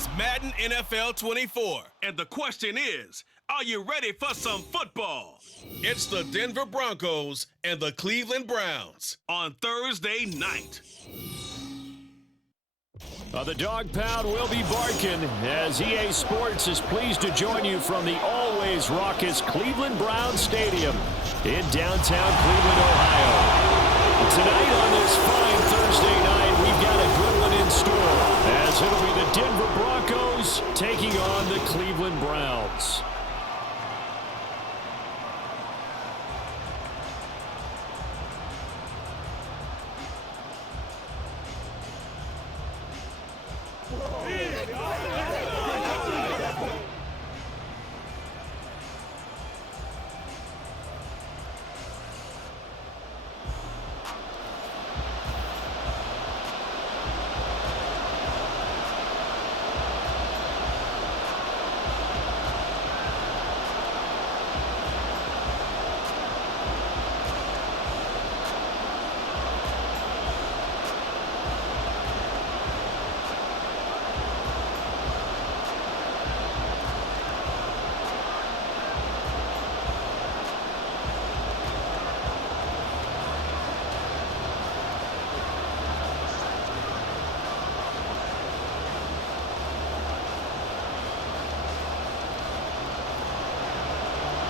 It's Madden NFL 24. And the question is, are you ready for some football? It's the Denver Broncos and the Cleveland Browns on Thursday night. The dog pound will be barking as EA Sports is pleased to join you from the always raucous Cleveland Browns Stadium in downtown Cleveland, Ohio. Tonight on this fine Thursday night, we've got a good one in store as it'll be the Denver Broncos taking on the Cleveland Browns.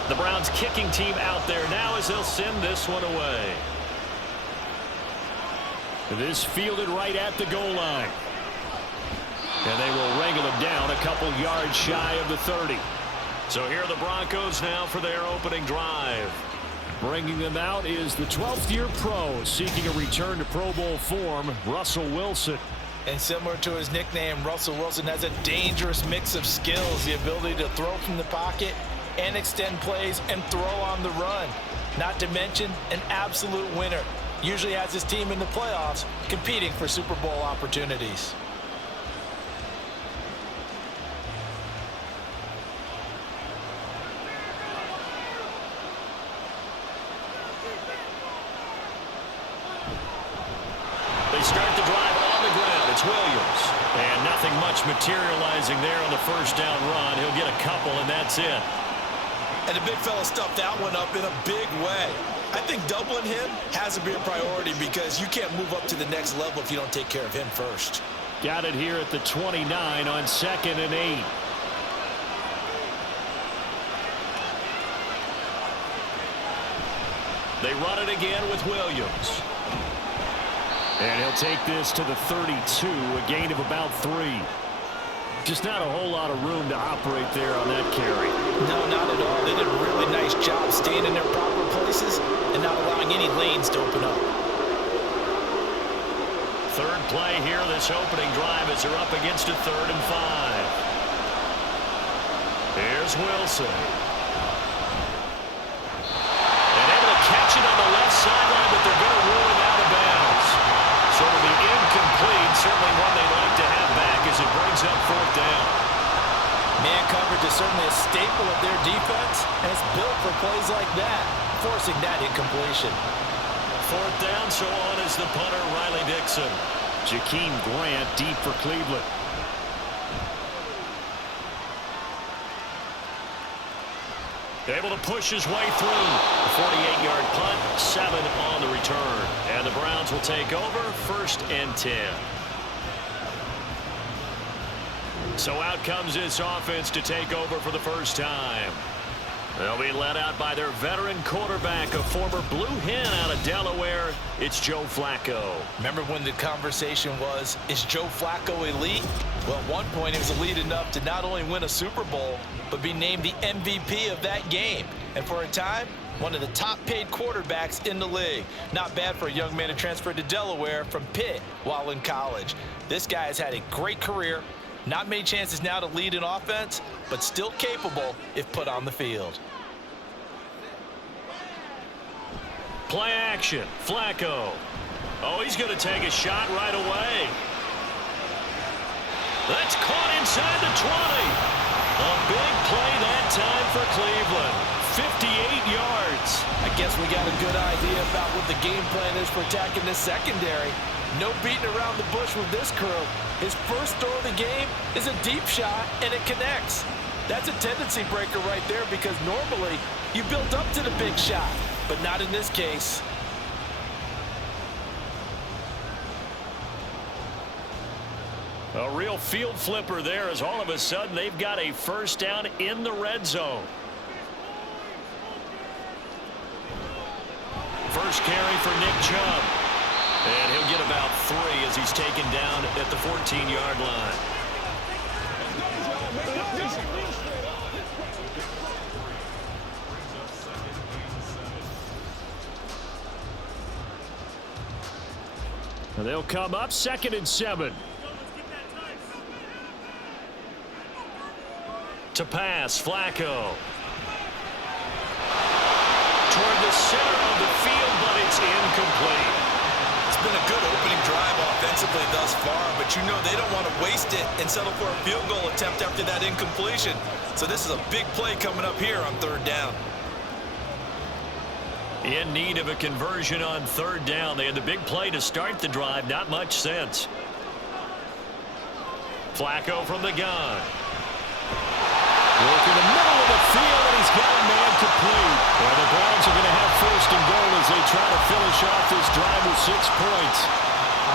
The Browns kicking team out there now as they'll send this one away. This fielded right at the goal line. And they will wrangle him down a couple yards shy of the 30. So here are the Broncos now for their opening drive. Bringing them out is the 12th-year pro seeking a return to Pro Bowl form, Russell Wilson. And similar to his nickname, Russell Wilson has a dangerous mix of skills, the ability to throw from the pocket and extend plays and throw on the run. Not to mention an absolute winner. Usually has his team in the playoffs competing for Super Bowl opportunities. They start the drive on the ground. It's Williams. And nothing much materializing there on the first down run. He'll get a couple, and that's it. And the big fella stuffed that one up in a big way. I think doubling him has to be a priority because you can't move up to the next level if you don't take care of him first. Got it here at the 29 on 2nd and 8. They run it again with Williams. And he'll take this to the 32, a gain of about 3. Just not a whole lot of room to operate there on that carry. No, not at all. They did a really nice job staying in their proper places and not allowing any lanes to open up. Third play here, this opening drive as they're up against a 3rd and 5. Here's Wilson. And able to catch it on the left sideline, but they're going to rule it out of bounds. So it'll be incomplete, certainly one they'd like to have back as it brings up 4th down. Man coverage is certainly a staple of their defense, and it's built for plays like that, forcing that incompletion. 4th down, so on is the punter, Riley Dixon. Jakeem Grant deep for Cleveland. Able to push his way through. A 48-yard punt, 7 on the return. And the Browns will take over, 1st and 10. So out comes this offense to take over for the first time. They'll be led out by their veteran quarterback, a former Blue Hen out of Delaware. It's Joe Flacco. Remember when the conversation was, is Joe Flacco elite? Well, at one point, he was elite enough to not only win a Super Bowl, but be named the MVP of that game. And for a time, one of the top-paid quarterbacks in the league. Not bad for a young man who transferred to Delaware from Pitt while in college. This guy has had a great career. Not many chances now to lead an offense, but still capable if put on the field. Play action. Flacco. Oh, he's going to take a shot right away. That's caught inside the 20. A big play that time for Cleveland. 58 yards. I guess we got a good idea about what the game plan is for attacking this secondary. No beating around the bush with this crew. His first throw of the game is a deep shot, and it connects. That's a tendency breaker right there because normally you build up to the big shot, but not in this case. A real field flipper there as all of a sudden they've got a first down in the red zone. First carry for Nick Chubb. And he'll get about 3 as he's taken down at the 14-yard line. And they'll come up 2nd and 7. To pass, Flacco. Toward the center of the field, but it's incomplete. It's been a good opening drive offensively thus far, but you know they don't want to waste it and settle for a field goal attempt after that incompletion. So this is a big play coming up here on 3rd down. In need of a conversion on 3rd down. They had the big play to start the drive. Not much sense. Flacco from the gun. Work in the middle of the field, and he's got a man complete. Well, the Browns are going to have 1st and goal as they try to finish off this drive with 6 points.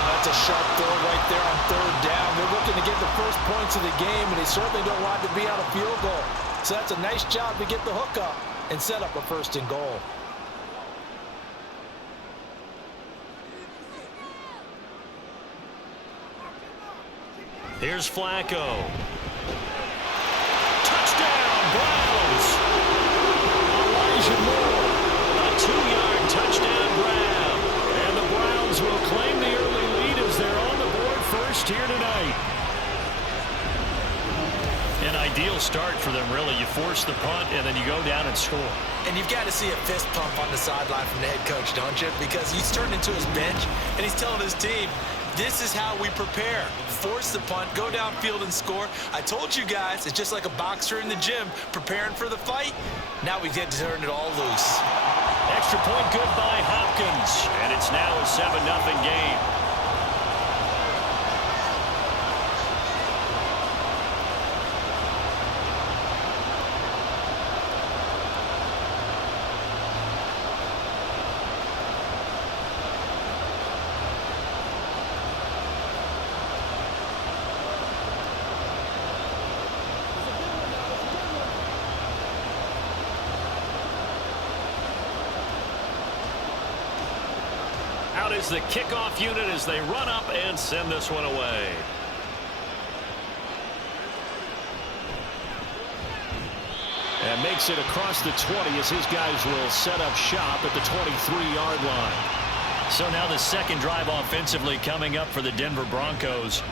That's a sharp throw right there on 3rd down. They're looking to get the first points of the game, and they certainly don't want to be out of field goal. So that's a nice job to get the hook up and set up a 1st and goal. Here's Flacco. Touchdown, Browns. Elijah Moore. A 2-yard touchdown grab. And the Browns will claim the early lead as they're on the board first here tonight. An ideal start for them, really. You force the punt, and then you go down and score. And you've got to see a fist pump on the sideline from the head coach, don't you? Because he's turned into his bench, and he's telling his team, this is how we prepare. Force the punt, go downfield and score. I told you guys, it's just like a boxer in the gym preparing for the fight. Now we get to turn it all loose. Extra point good by Hopkins, and it's now a 7-0 game. Out is the kickoff unit as they run up and send this one away. And makes it across the 20 as his guys will set up shop at the 23-yard line. So now the second drive offensively coming up for the Denver Broncos.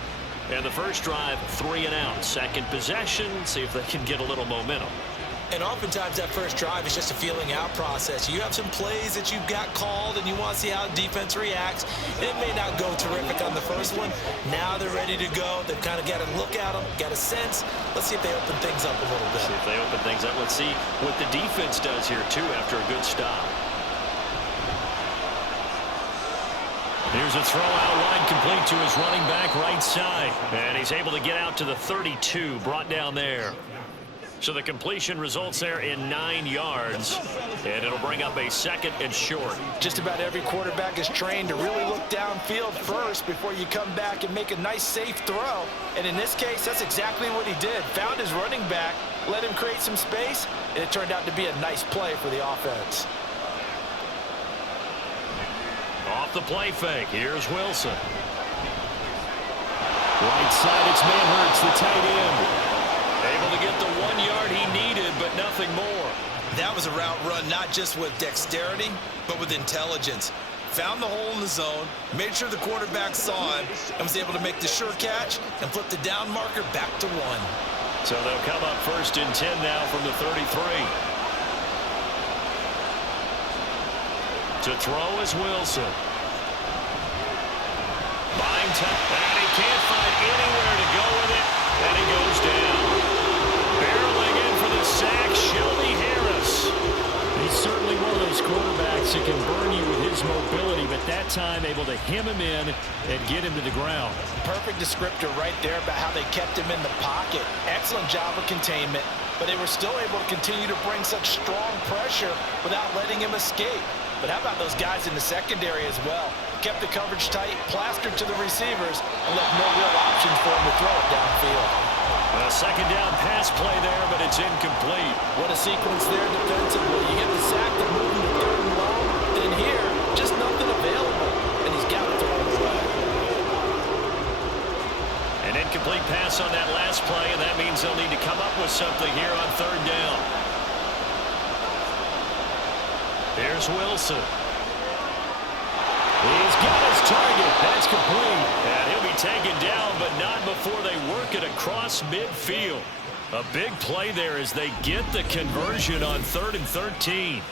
And the first drive, 3 and out. Second possession, see if they can get a little momentum. And oftentimes that first drive is just a feeling out process. You have some plays that you've got called and you want to see how defense reacts. And it may not go terrific on the first one. Now they're ready to go. They've kind of got to look at them, got a sense. Let's see if they open things up a little bit. See if they open things up. Let's see what the defense does here, too, after a good stop. Here's a throw out wide complete to his running back right side. And he's able to get out to the 32, brought down there. So the completion results there in 9 yards, and it'll bring up a 2nd and short. Just about every quarterback is trained to really look downfield first before you come back and make a nice, safe throw. And in this case, that's exactly what he did. Found his running back, let him create some space, and it turned out to be a nice play for the offense. Off the play fake, here's Wilson. Right side, it's Manhurts, the tight end. Able to get the 1 yard he needed, but nothing more. That was a route run not just with dexterity, but with intelligence. Found the hole in the zone, made sure the quarterback saw him, and was able to make the sure catch and flip the down marker back to 1. So they'll come up 1st and 10 now from the 33. To throw is Wilson. Buying time, and he can't find anywhere to go with it, and he goes down. Barreling in for the sack, Shelby Harris. He's certainly one of those quarterbacks that can burn you with his mobility, but that time able to hem him in and get him to the ground. Perfect descriptor right there about how they kept him in the pocket. Excellent job of containment, but they were still able to continue to bring such strong pressure without letting him escape. But how about those guys in the secondary as well? Kept the coverage tight, plastered to the receivers, and left no real options for him to throw it downfield. A second down pass play there, but it's incomplete. What a sequence there defensively. You get the sack to move him to third and long, then here, just nothing available, and he's got to throw it away. An incomplete pass on that last play, and that means they'll need to come up with something here on third down. Here's Wilson. He's got his target. That's complete. And he'll be taken down, but not before they work it across midfield. A big play there as they get the conversion on 3rd and 13.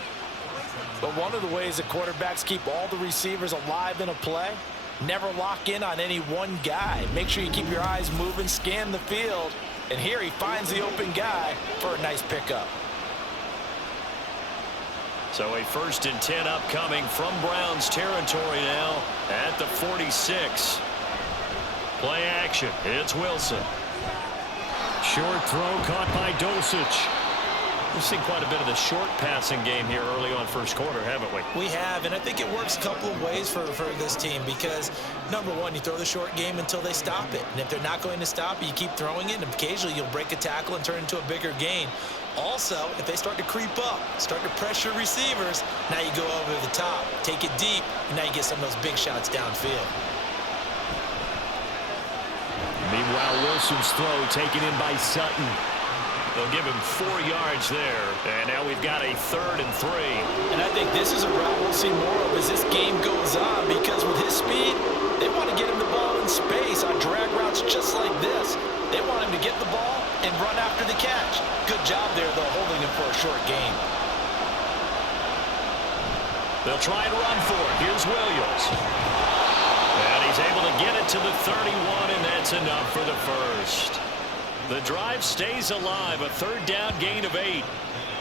But one of the ways that quarterbacks keep all the receivers alive in a play, never lock in on any one guy. Make sure you keep your eyes moving, scan the field. And here he finds the open guy for a nice pickup. So a 1st and 10 upcoming from Browns territory now at the 46. Play action. It's Wilson. Short throw caught by Dulcich. We've seen quite a bit of the short passing game here early on first quarter, haven't we? We have, and I think it works a couple of ways for this team because, number one, you throw the short game until they stop it. And if they're not going to stop it, you keep throwing it, and occasionally you'll break a tackle and turn it into a bigger gain. Also, if they start to creep up, start to pressure receivers, now you go over the top, take it deep, and now you get some of those big shots downfield. Meanwhile, Wilson's throw taken in by Sutton. They'll give him 4 yards there, and now we've got a 3rd and 3. And I think this is a route we'll see more of as this game goes on because with his speed, they want to get him the ball in space on drag routes just like this. They want him to get the ball and run after the catch. Good job there, though, holding him for a short gain. They'll try and run for it. Here's Williams. And he's able to get it to the 31, and that's enough for the first. The drive stays alive, a 3rd down gain of 8.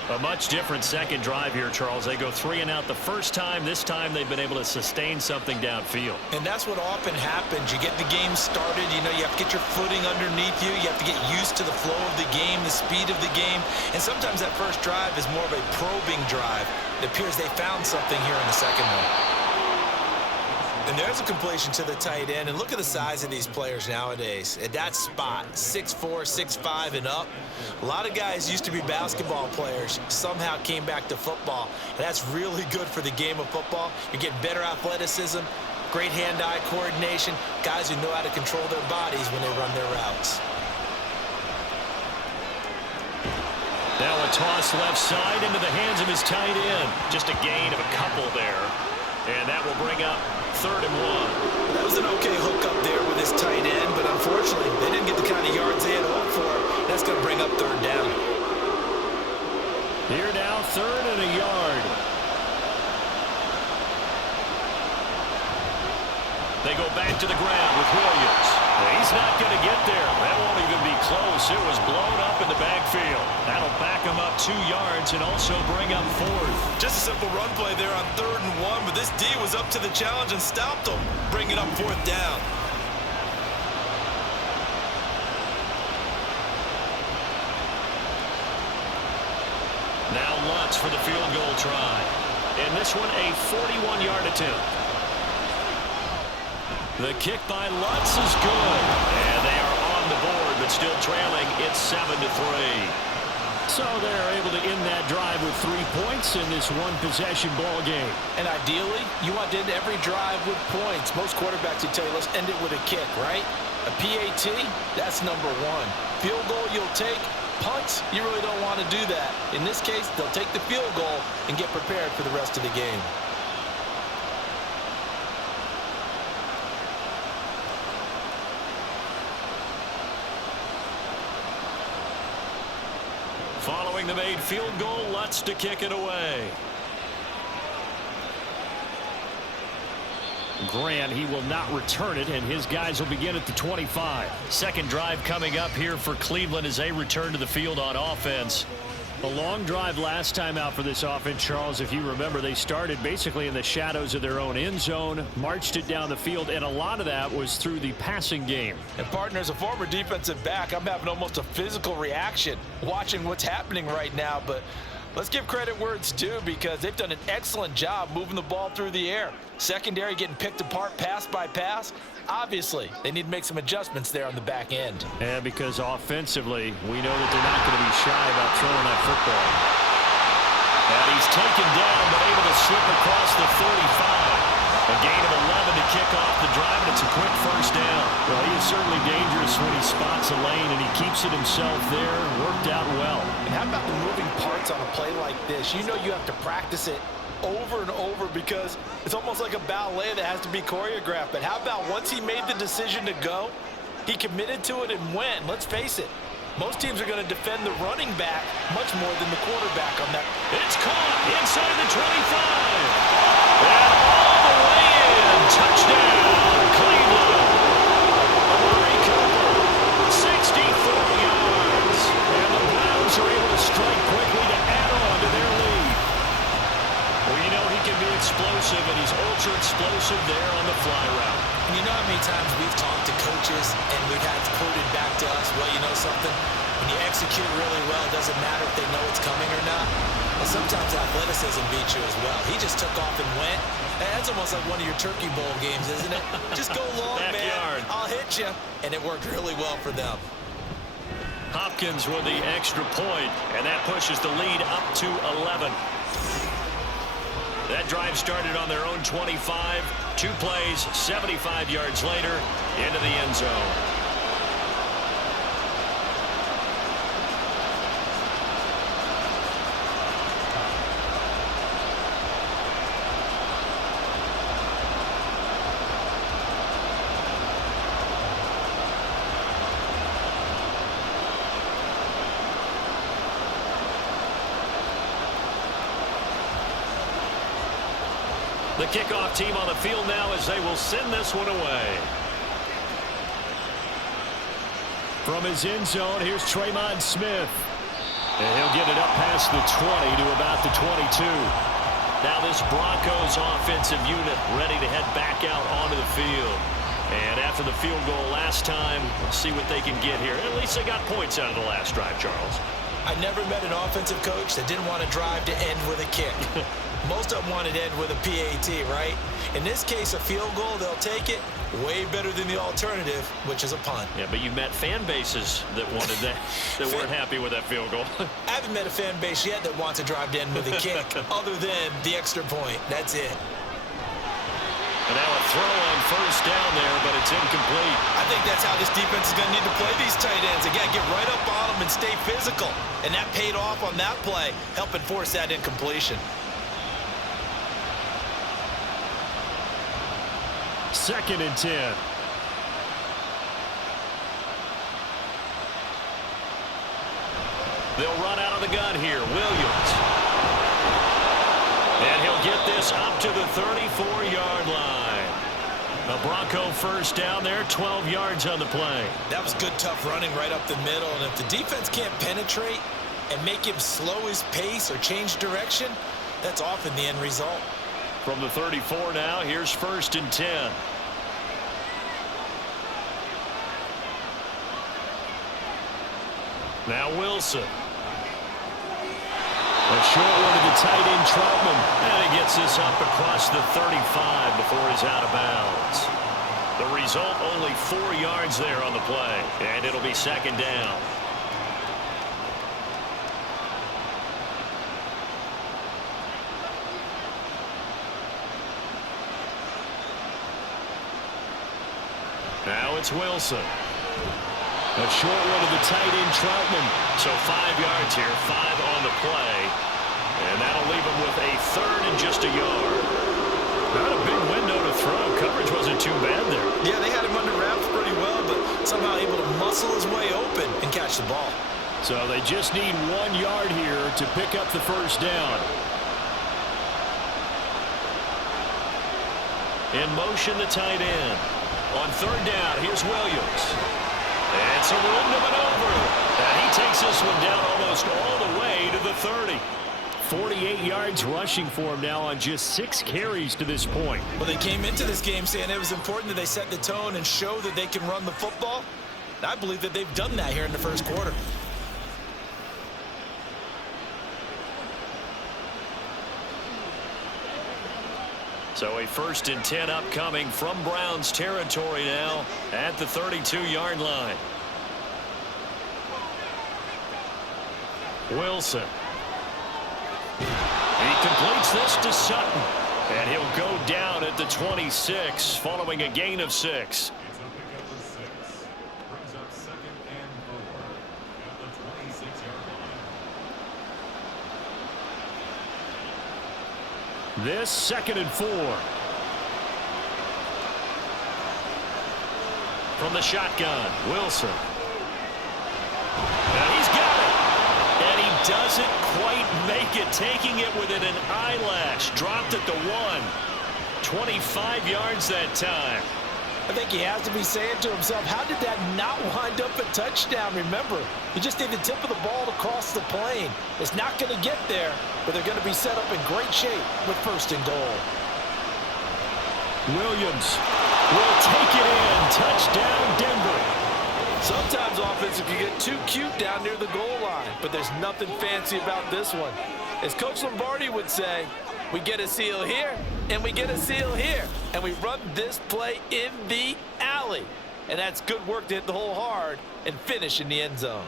A much different second drive here, Charles. They go 3 and out the first time. This time they've been able to sustain something downfield. And that's what often happens. You get the game started. You know, you have to get your footing underneath you. You have to get used to the flow of the game, the speed of the game. And sometimes that first drive is more of a probing drive. It appears they found something here in the second one. And there's a completion to the tight end. And look at the size of these players nowadays. At that spot, 6'4", 6'5", and up. A lot of guys used to be basketball players, somehow came back to football. And that's really good for the game of football. You're getting better athleticism, great hand-eye coordination, guys who know how to control their bodies when they run their routes. Now a toss left side into the hands of his tight end. Just a gain of a couple there. And that will bring up 3rd and 1. That was an okay hookup there with his tight end, but unfortunately, they didn't get the kind of yards they had hoped for. That's going to bring up 3rd down. Here now, 3rd and a yard. They go back to the ground with Williams. He's not going to get there. That won't even be close. It was blown up in the backfield. That'll back him up 2 yards and also bring up 4th. Just a simple run play there on 3rd and 1, but this D was up to the challenge and stopped him, bringing up 4th down. Now Lutz for the field goal try. And this one a 41-yard attempt. The kick by Lutz is good. And they are on the board, but still trailing. It's 7-3. So they're able to end that drive with 3 points in this one-possession ball game. And ideally, you want to end every drive with points. Most quarterbacks would tell you, let's end it with a kick, right? A PAT, that's number 1. Field goal you'll take. Punts, you really don't want to do that. In this case, they'll take the field goal and get prepared for the rest of the game. Following the made field goal, Lutz to kick it away. Grant, he will not return it, and his guys will begin at the 25. Second drive coming up here for Cleveland as they return to the field on offense. A long drive last time out for this offense, Charles. If you remember, they started basically in the shadows of their own end zone, marched it down the field, and a lot of that was through the passing game. And partner, as a former defensive back, I'm having almost a physical reaction watching what's happening right now. But let's give credit where it's due, because they've done an excellent job moving the ball through the air. Secondary getting picked apart pass by pass. Obviously, they need to make some adjustments there on the back end. Yeah, because offensively, we know that they're not going to be shy about throwing that football. And he's taken down, but able to slip across the 35. A gain of 11 to kick off the drive, and it's a quick first down. Well, he is certainly dangerous when he spots a lane, and he keeps it himself there. Worked out well. And how about the moving parts on a play like this? You know you have to practice it over and over, because it's almost like a ballet that has to be choreographed. But how about once he made the decision to go, he committed to it and went. Let's face it, most teams are going to defend the running back much more than the quarterback on that. It's caught inside the 25. And all the way in. Touchdown, Cleveland. Amari Cooper, 64 yards. And the Browns are able to strike quickly to add on to their lead. Well, you know he can be explosive, and he's ultra explosive there on the fly route. And you know how many times we've talked to coaches and we've had quoted back to us, well, you know something? When you execute really well, it doesn't matter if they know it's coming or not. Well, sometimes athleticism beats you as well. He just took off and went. That's almost like one of your Turkey Bowl games, isn't it? Just go long, man. I'll hit you. And it worked really well for them. Hopkins with the extra point, and that pushes the lead up to 11. That drive started on their own 25. 2 plays, 75 yards later, into the end zone. The kickoff team on the field now as they will send this one away. From his end zone, here's Tremon Smith. And he'll get it up past the 20 to about the 22. Now this Broncos offensive unit ready to head back out onto the field. And after the field goal last time, we'll see what they can get here. At least they got points out of the last drive, Charles. I never met an offensive coach that didn't want to drive to end with a kick. Most of them wanted to end with a PAT, right? In this case, a field goal, they'll take it. Way better than the alternative, which is a punt. Yeah, but you met fan bases that wanted that, that weren't happy with that field goal. I haven't met a fan base yet that wants to drive to end with a kick, other than the extra point. That's it. And now a throw on first down there, but it's incomplete. I think that's how this defense is going to need to play these tight ends. They got to get right up on them and stay physical. And that paid off on that play, helping force that incompletion. 2nd and 10. They'll run out of the gun here. Williams. And he'll get this up to the 34-yard line. A Bronco first down there, 12 yards on the play. That was good, tough running right up the middle. And if the defense can't penetrate and make him slow his pace or change direction, that's often the end result. From the 34 now, here's 1st and 10. Now Wilson. A short one to the tight end, Troutman. And he gets this up across the 35 before he's out of bounds. The result, only 4 yards there on the play. And it'll be 2nd down. Now it's Wilson. A short one to the tight end, Troutman. So 5 yards here, 5 on the play. And that'll leave him with a 3rd and just a yard. Not a big window to throw. Coverage wasn't too bad there. Yeah, they had him under wraps pretty well, but somehow able to muscle his way open and catch the ball. So they just need 1 yard here to pick up the first down. In motion, the tight end. On 3rd down, here's Williams. And some room to maneuver. And he takes this one down almost all the way to the 30. 48 yards rushing for him now on just 6 carries to this point. Well, they came into this game saying it was important that they set the tone and show that they can run the football. And I believe that they've done that here in the first quarter. So a 1st and 10 upcoming from Browns territory now at the 32-yard line. Wilson. He completes this to Sutton. And he'll go down at the 26 following a gain of 6. This 2nd and 4. From the shotgun, Wilson. And he's got it. And he doesn't quite make it, taking it within an eyelash. Dropped at the 1. 25 yards that time. I think he has to be saying to himself, how did that not wind up a touchdown? Remember, you just need the tip of the ball to cross the plane. It's not going to get there, but they're going to be set up in great shape with 1st and goal. Williams will take it in. Touchdown, Denver. Sometimes offenses can get too cute down near the goal line, but there's nothing fancy about this one. As Coach Lombardi would say, we get a seal here, and we get a seal here. And we run this play in the alley. And that's good work to hit the hole hard and finish in the end zone.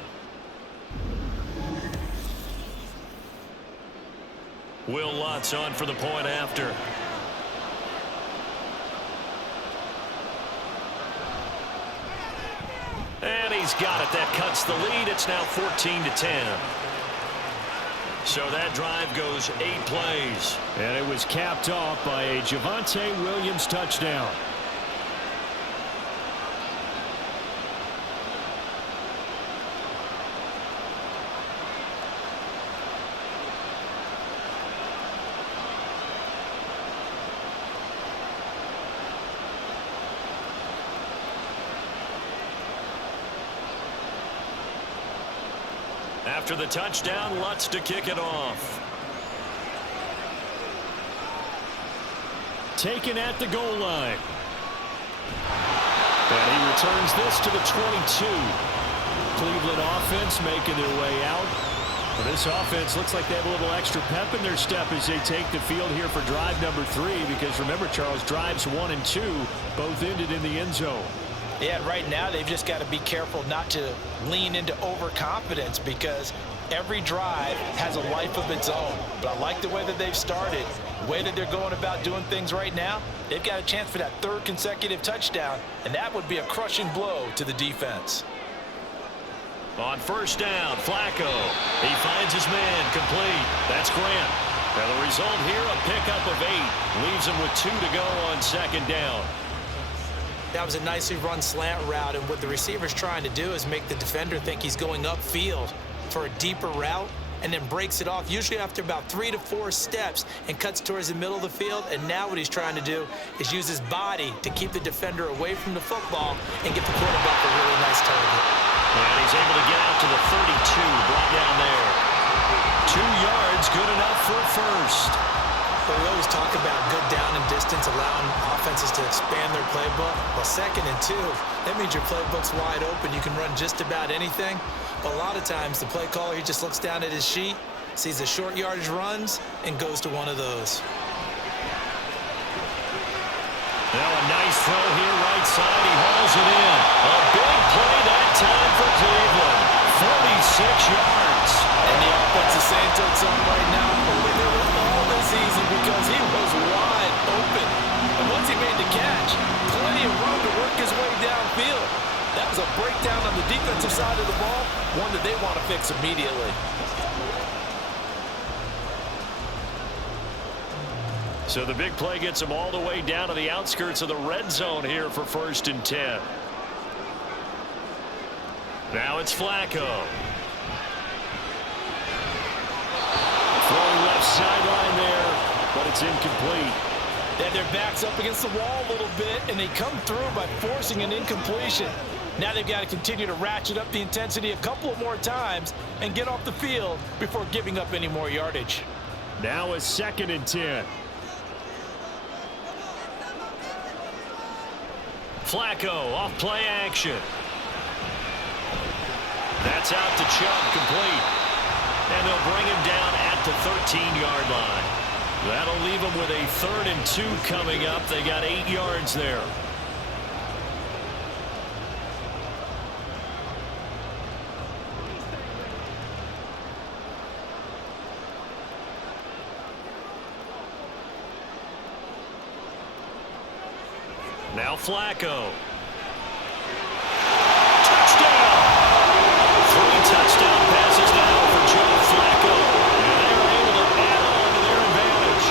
Will Lutz on for the point after. And he's got it. That cuts the lead. It's now 14-10. So that drive goes 8 plays. And it was capped off by a Javonte Williams touchdown. After the touchdown, Lutz to kick it off. Taken at the goal line. And he returns this to the 22. Cleveland offense making their way out. Well, this offense looks like they have a little extra pep in their step as they take the field here for drive number 3. Because remember, Charles, drives 1 and 2 both ended in the end zone. Yeah, right now they've just got to be careful not to lean into overconfidence because every drive has a life of its own. But I like the way that they've started, the way that they're going about doing things right now. They've got a chance for that 3rd consecutive touchdown, and that would be a crushing blow to the defense. On 1st down, Flacco. He finds his man complete. That's Grant. And the result here, a pickup of 8. Leaves him with 2 to go on 2nd down. That was a nicely run slant route, and what the receiver's trying to do is make the defender think he's going upfield for a deeper route and then breaks it off, usually after about 3 to 4 steps, and cuts towards the middle of the field. And now what he's trying to do is use his body to keep the defender away from the football and get the quarterback a really nice target. And he's able to get out to the 32, brought down there. 2 yards, good enough for a 1st. But we always talk about good down and distance, allowing offenses to expand their playbook. Well, 2nd and 2, that means your playbook's wide open. You can run just about anything. But a lot of times, the play caller, he just looks down at his sheet, sees the short yardage runs, and goes to one of those. Now a nice throw here, right side. He hauls it in. A big play that time for Cleveland. 46 yards. And the offense is saying to its own right now, only they were all this easy because he was wide open. And once he made the catch, plenty of room to work his way downfield. That was a breakdown on the defensive side of the ball, one that they want to fix immediately. So the big play gets him all the way down to the outskirts of the red zone here for 1st and 10. Now it's Flacco. Throwing left sideline there, but it's incomplete. They have their backs up against the wall a little bit, and they come through by forcing an incompletion. Now they've got to continue to ratchet up the intensity a couple more times and get off the field before giving up any more yardage. Now a 2nd and 10. Flacco off play action. That's out to Chubb, complete. And they'll bring him down at the 13-yard line. That'll leave them with a 3rd and 2 coming up. They got 8 yards there. Now Flacco. Touchdown! 3 touchdown passes now for Joe Flacco. And they're able to add on to their advantage.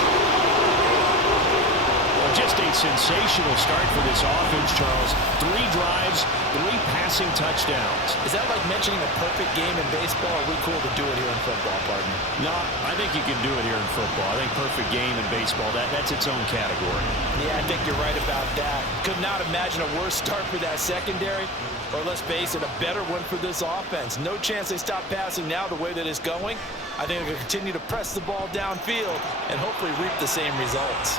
Well, just a sensational start for this offense, Charles. 3 drives, 3 passing touchdowns. Is that like mentioning a perfect game in baseball? Or are we cool to do it here in football, partner? No, I think you can do it here in football. I think perfect game in baseball, that's its own category. Yeah, I think you're right about that. Could not imagine a worse start for that secondary, or let's face it, a better one for this offense. No chance they stop passing now the way that it's going. I think they're going to continue to press the ball downfield and hopefully reap the same results.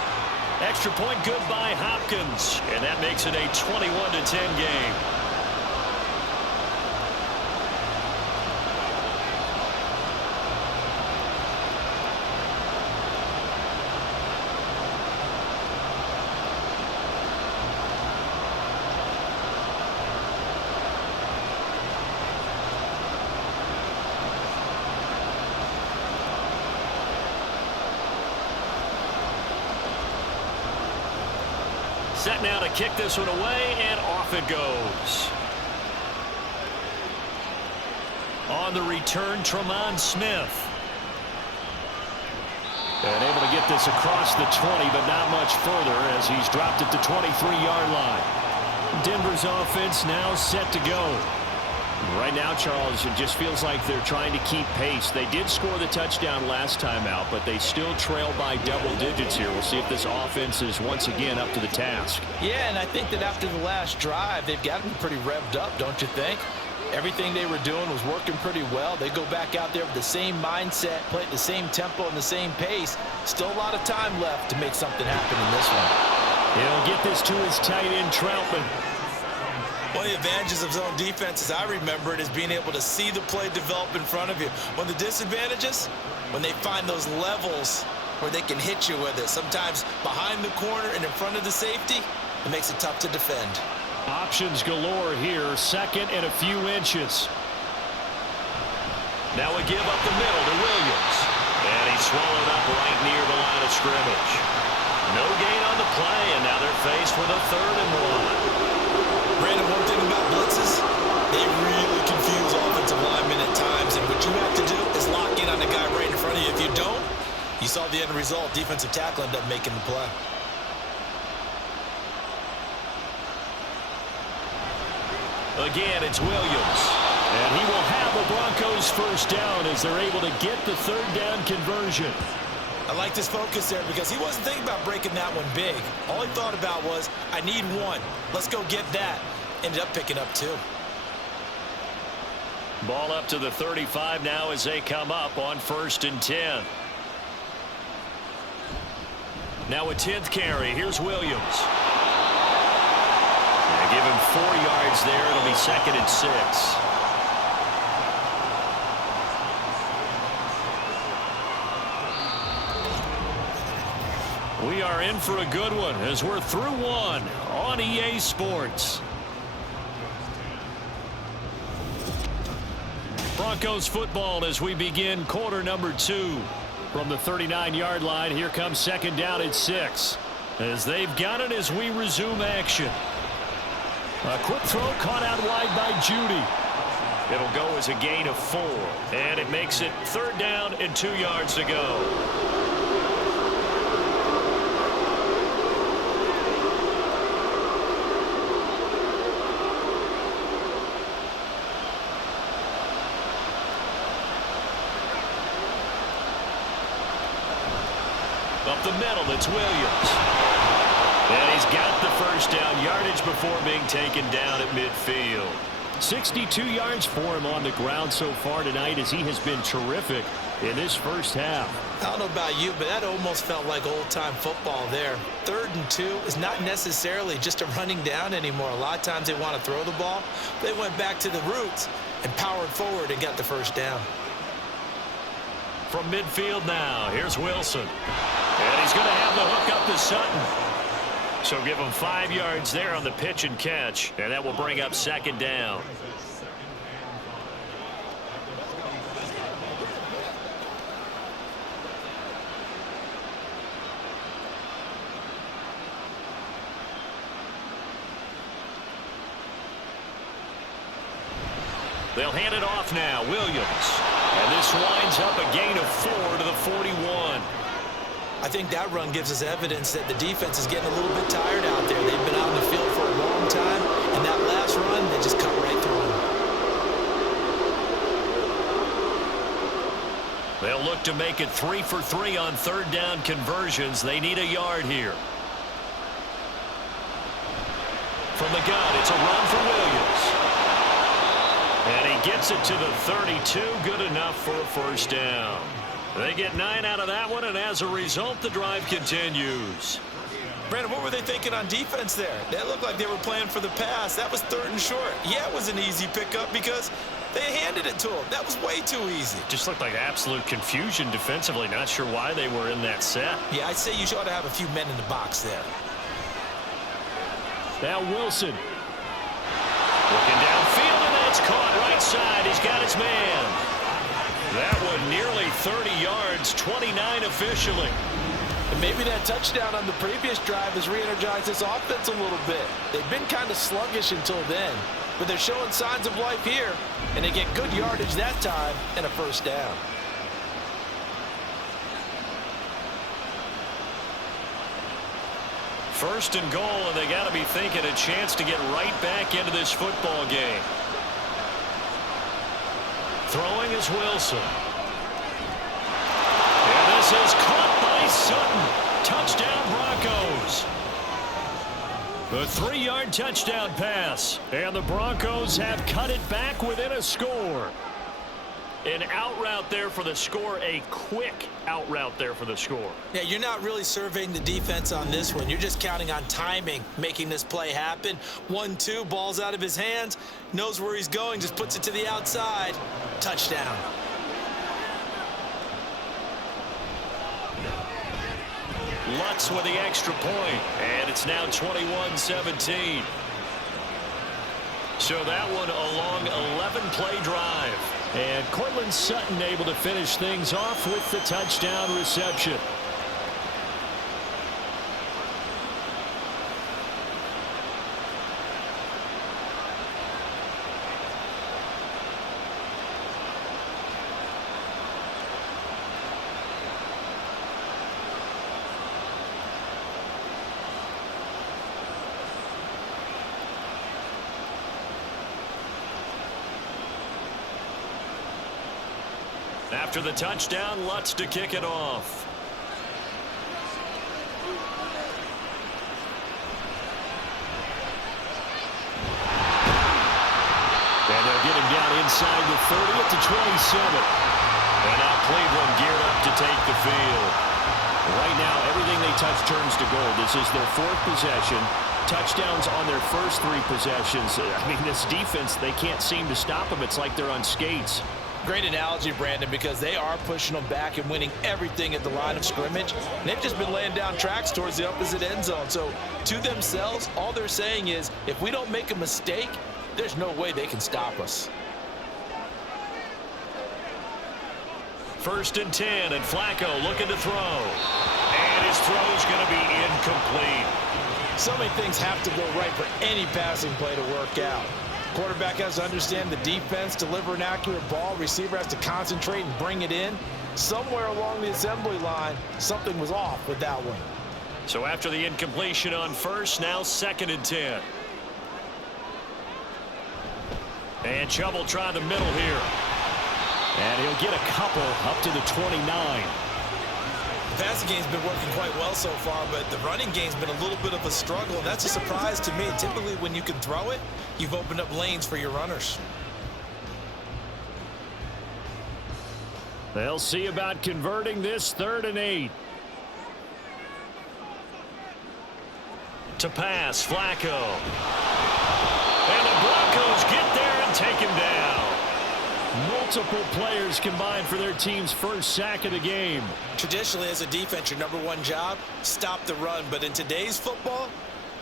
Extra point good by Hopkins, and that makes it a 21-10 game. Set now to kick this one away, and off it goes. On the return, Tremont Smith. And able to get this across the 20, but not much further as he's dropped it to 23-yard line. Denver's offense now set to go. Right now, Charles, it just feels like they're trying to keep pace. They did score the touchdown last time out, but they still trail by double digits here. We'll see if this offense is once again up to the task. Yeah, and I think that after the last drive, they've got to be pretty revved up, don't you think? Everything they were doing was working pretty well. They go back out there with the same mindset, play at the same tempo and the same pace. Still a lot of time left to make something happen in this one. He'll get this to his tight end, Troutman. One of the advantages of zone defense, as I remember it, is being able to see the play develop in front of you. One of the disadvantages, when they find those levels where they can hit you with it, sometimes behind the corner and in front of the safety, it makes it tough to defend. Options galore here, 2nd and a few inches. Now a give up the middle to Williams. And he's swallowed up right near the line of scrimmage. No gain on the play, and now they're faced with a 3rd and 1. Brandon, one thing about blitzes, they really confuse offensive linemen at times, and what you have to do is lock in on the guy right in front of you. If you don't, you saw the end result. Defensive tackle ended up making the play. Again, it's Williams. And he will have the Broncos first down as they're able to get the 3rd down conversion. I like this focus there because he wasn't thinking about breaking that one big. All he thought about was, I need 1. Let's go get that. Ended up picking up 2. Ball up to the 35 now as they come up on 1st and 10. Now a 10th carry. Here's Williams. They give him 4 yards there. It'll be 2nd and 6. We are in for a good one as we're through one on EA Sports. Broncos football as we begin quarter number 2. From the 39-yard line, here comes 2nd down and 6. As they've got it as we resume action. A quick throw caught out wide by Judy. It'll go as a gain of 4. And it makes it 3rd down and 2 yards to go. Up the middle, it's Williams. And he's got the 1st first down yardage before being taken down at midfield. 62 yards for him on the ground so far tonight as he has been terrific in this first half. I don't know about you, but that almost felt like old-time football there. 3rd and 2 is not necessarily just a running down anymore. A lot of times they want to throw the ball. They went back to the roots and powered forward and got the first down. From midfield now, here's Wilson. And he's going to have the hook up to Sutton. So give him 5 yards there on the pitch and catch, and that will bring up 2nd down. They'll hand it off now, Williams. And this winds up a gain of 4 to the 41. I think that run gives us evidence that the defense is getting a little bit tired out there. They've been out in the field for a long time, and that last run, they just cut right through them. They'll look to make it 3 for 3 on 3rd down conversions. They need a yard here. From the gun, it's a run for Williams. And he gets it to the 32, good enough for a first down. They get 9 out of that one, and as a result, the drive continues. Brandon, what were they thinking on defense there? They looked like they were playing for the pass. That was 3rd and short. Yeah, it was an easy pickup because they handed it to him. That was way too easy. Just looked like absolute confusion defensively. Not sure why they were in that set. Yeah, I'd say you ought to have a few men in the box there. Now Wilson. Looking downfield, and that's caught right side. He's got his man. That one nearly 30 yards, 29 officially. And maybe that touchdown on the previous drive has re-energized this offense a little bit. They've been kind of sluggish until then, but they're showing signs of life here, and they get good yardage that time and a first down. First and goal, and they got to be thinking a chance to get right back into this football game. Throwing is Wilson. And this is caught by Sutton. Touchdown, Broncos. A 3-yard touchdown pass. And the Broncos have cut it back within a score. An out route there for the score, a quick out route there for the score. Yeah, you're not really surveying the defense on this one. You're just counting on timing, making this play happen. 1-2, ball's out of his hands, knows where he's going, just puts it to the outside. Touchdown. Lutz with the extra point, and it's now 21-17. So that one a long 11-play drive. And Cortland Sutton able to finish things off with the touchdown reception. After the touchdown, Lutz to kick it off. And they'll get him down inside the 30 at the 27. And now Cleveland geared up to take the field. Right now, everything they touch turns to gold. This is their 4th possession. Touchdowns on their first 3 possessions. I mean, this defense, they can't seem to stop them. It's like they're on skates. Great analogy, Brandon, because they are pushing them back and winning everything at the line of scrimmage. And they've just been laying down tracks towards the opposite end zone. So to themselves, all they're saying is, if we don't make a mistake, there's no way they can stop us. 1st and 10, and Flacco looking to throw. And his throw's going to be incomplete. So many things have to go right for any passing play to work out. Quarterback has to understand the defense, deliver an accurate ball. Receiver has to concentrate and bring it in. Somewhere along the assembly line, something was off with that one. So after the incompletion on 1st, now 2nd and 10. And Chubb will try the middle here. And he'll get a couple up to the 29. The passing game's been working quite well so far, but the running game's been a little bit of a struggle, and that's a surprise to me. Typically, when you can throw it, you've opened up lanes for your runners. They'll see about converting this 3rd and 8. To pass, Flacco. And the Broncos get there and take him down. Multiple players combined for their team's first sack of the game. Traditionally, as a defense, your number one job, stop the run. But in today's football,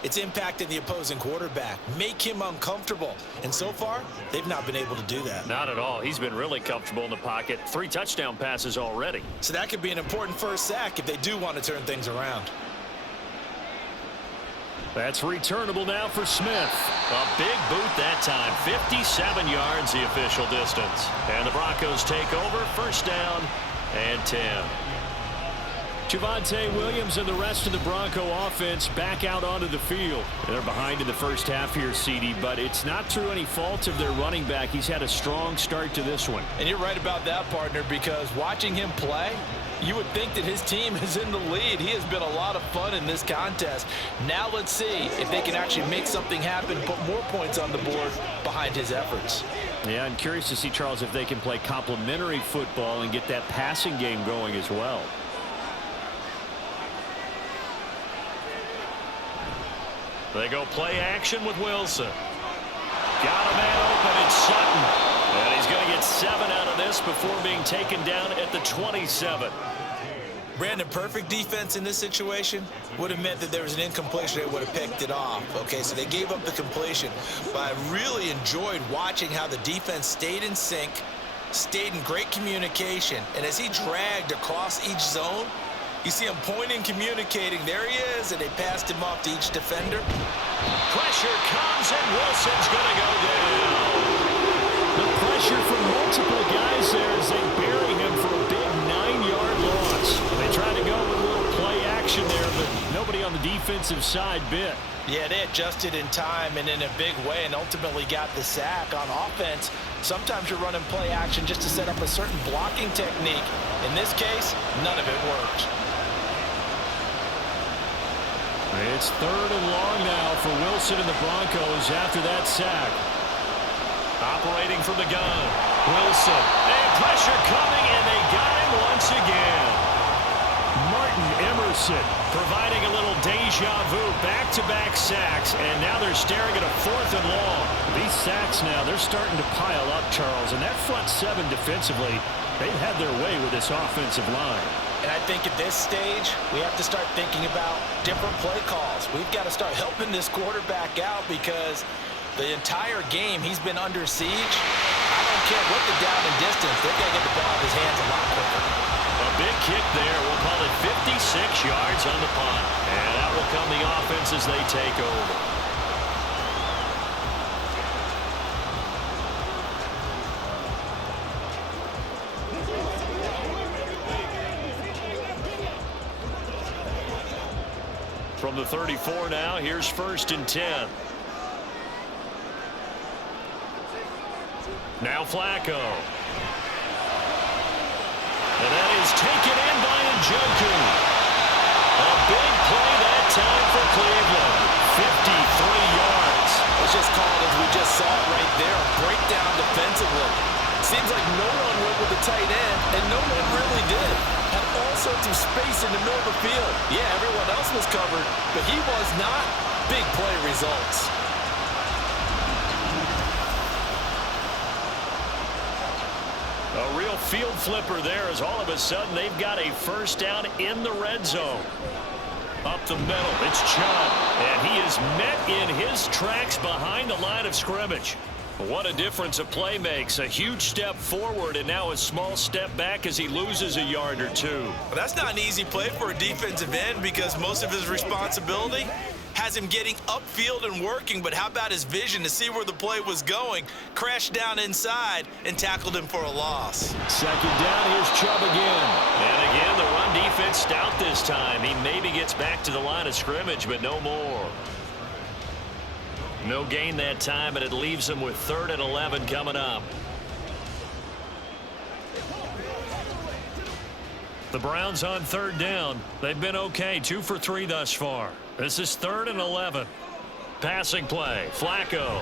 it's impacting the opposing quarterback. Make him uncomfortable. And so far, they've not been able to do that. Not at all. He's been really comfortable in the pocket. 3 touchdown passes already. So that could be an important first sack if they do want to turn things around. That's returnable now for Smith. A big boot that time. 57 yards the official distance. And the Broncos take over. 1st down and 10. Javonte Williams and the rest of the Bronco offense back out onto the field. They're behind in the first half here, CD, but it's not through any fault of their running back. He's had a strong start to this one. And you're right about that, partner, because watching him play, you would think that his team is in the lead. He has been a lot of fun in this contest. Now let's see if they can actually make something happen, put more points on the board behind his efforts. Yeah, I'm curious to see, Charles, if they can play complementary football and get that passing game going as well. They go play action with Wilson. Got a man open. It's Sutton. And he's going to get 7 out of this before being taken down at the 27. Brandon, perfect defense in this situation would have meant that there was an incompletion. They would have picked it off. Okay, so they gave up the completion. But I really enjoyed watching how the defense stayed in sync, stayed in great communication. And as he dragged across each zone, you see him pointing, communicating. There he is, and they passed him off to each defender. Pressure comes, and Wilson's going to go down. The pressure from multiple guys there as they bury him for a big 9-yard loss. They tried to go with a little play action there, but nobody on the defensive side bit. Yeah, they adjusted in time and in a big way and ultimately got the sack. On offense, sometimes you're running play action just to set up a certain blocking technique. In this case, none of it worked. It's 3rd and long now for Wilson and the Broncos after that sack. Operating from the gun. Wilson. And pressure coming, and they got him once again. Martin Emerson providing a little deja vu. Back-to-back sacks, and now they're staring at a 4th and long. These sacks now, they're starting to pile up, Charles. And that front 7 defensively, they've had their way with this offensive line. And I think at this stage, we have to start thinking about different play calls. We've got to start helping this quarterback out because the entire game he's been under siege. I don't care what the down and distance. They've got to get the ball in his hands a lot quicker. A big kick there. We'll call it 56 yards on the punt. And out will come the offense as they take over. From the 34 now, here's 1st and 10. Now Flacco. And that is taken in by Njoku. A big play that time for Cleveland. 53 yards. Let's just call it as we just saw it right there. A breakdown defensively. Seems like no one went with the tight end, and no one really did. Had all sorts of space in the middle of the field. Yeah, everyone else was covered, but he was not. Big play results. A real field flipper there as all of a sudden they've got a 1st down in the red zone. Up the middle, it's Chubb, and he is met in his tracks behind the line of scrimmage. What a difference a play makes. A huge step forward and now a small step back as he loses a yard or 2. Well, that's not an easy play for a defensive end because most of his responsibility has him getting upfield and working, but how about his vision to see where the play was going, crashed down inside, and tackled him for a loss. 2nd down, here's Chubb again. And again, the run defense stout this time. He maybe gets back to the line of scrimmage, but no more. No gain that time, and it leaves him with 3rd and 11 coming up. The Browns on third down. They've been okay, 2 for 3 thus far. This is 3rd and 11. Passing play, Flacco.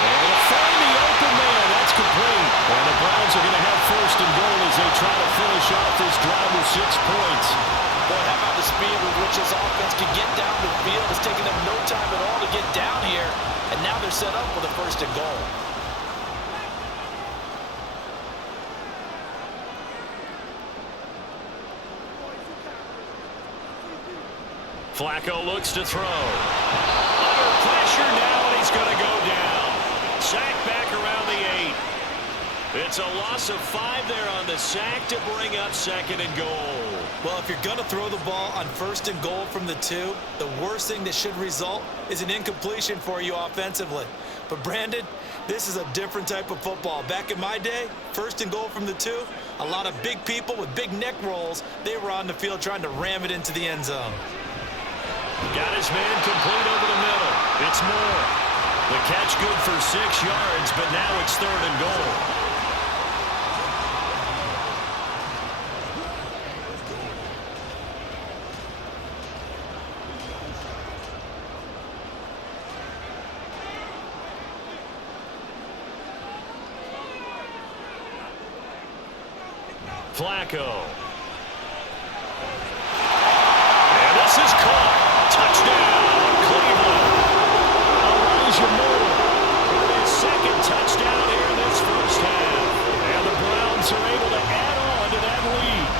And find the open man. That's complete. And the Browns are going to have 1st and goal as they try to finish off this drive with 6 points. Boy, how about the speed with which this offense can get down the field? It's taking them no time at all to get down here. And now they're set up with a 1st and goal. Flacco looks to throw. Under pressure now, and he's going to go down. Sack back around the 8. It's a loss of 5 there on the sack to bring up 2nd and goal. Well, if you're going to throw the ball on 1st and goal from the 2, the worst thing that should result is an incompletion for you offensively. But, Brandon, this is a different type of football. Back in my day, 1st and goal from the 2, a lot of big people with big neck rolls, they were on the field trying to ram it into the end zone. Got his man complete over the middle. It's Moore. The catch good for 6 yards, but now it's 3rd and goal. Flacco. And this is caught. Touchdown, Cleveland. Elijah Moore with his 2nd touchdown here in this 1st half. And the Browns are able to add on to that lead.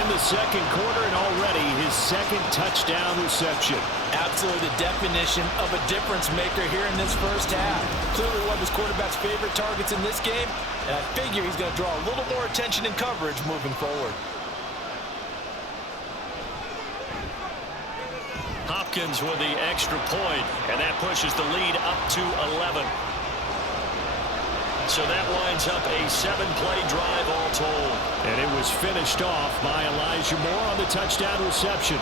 In the 2nd quarter and already his 2nd touchdown reception. Absolutely the definition of a difference maker here in this 1st half. Clearly one of his quarterback's favorite targets in this game, and I figure he's going to draw a little more attention and coverage moving forward. Hopkins with the extra point, and that pushes the lead up to 11. So that winds up a 7-play drive all told. And it was finished off by Elijah Moore on the touchdown reception.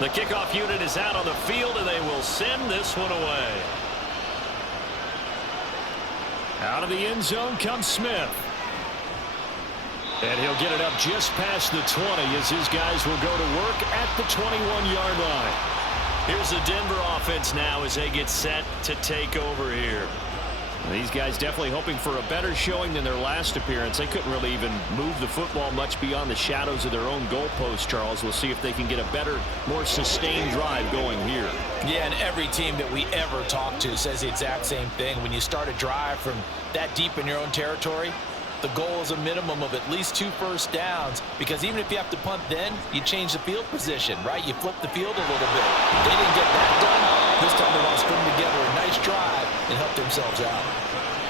The kickoff unit is out on the field, and they will send this one away. Out of the end zone comes Smith. And he'll get it up just past the 20 as his guys will go to work at the 21-yard line. Here's the Denver offense now as they get set to take over here. These guys definitely hoping for a better showing than their last appearance. They couldn't really even move the football much beyond the shadows of their own goalpost, Charles. We'll see if they can get a better, more sustained drive going here. Yeah, and every team that we ever talk to says the exact same thing. When you start a drive from that deep in your own territory, the goal is a minimum of at least 2 first downs, because even if you have to punt then, you change the field position, right? You flip the field a little bit. They didn't get that done. This time they want to string together a nice drive and help themselves out.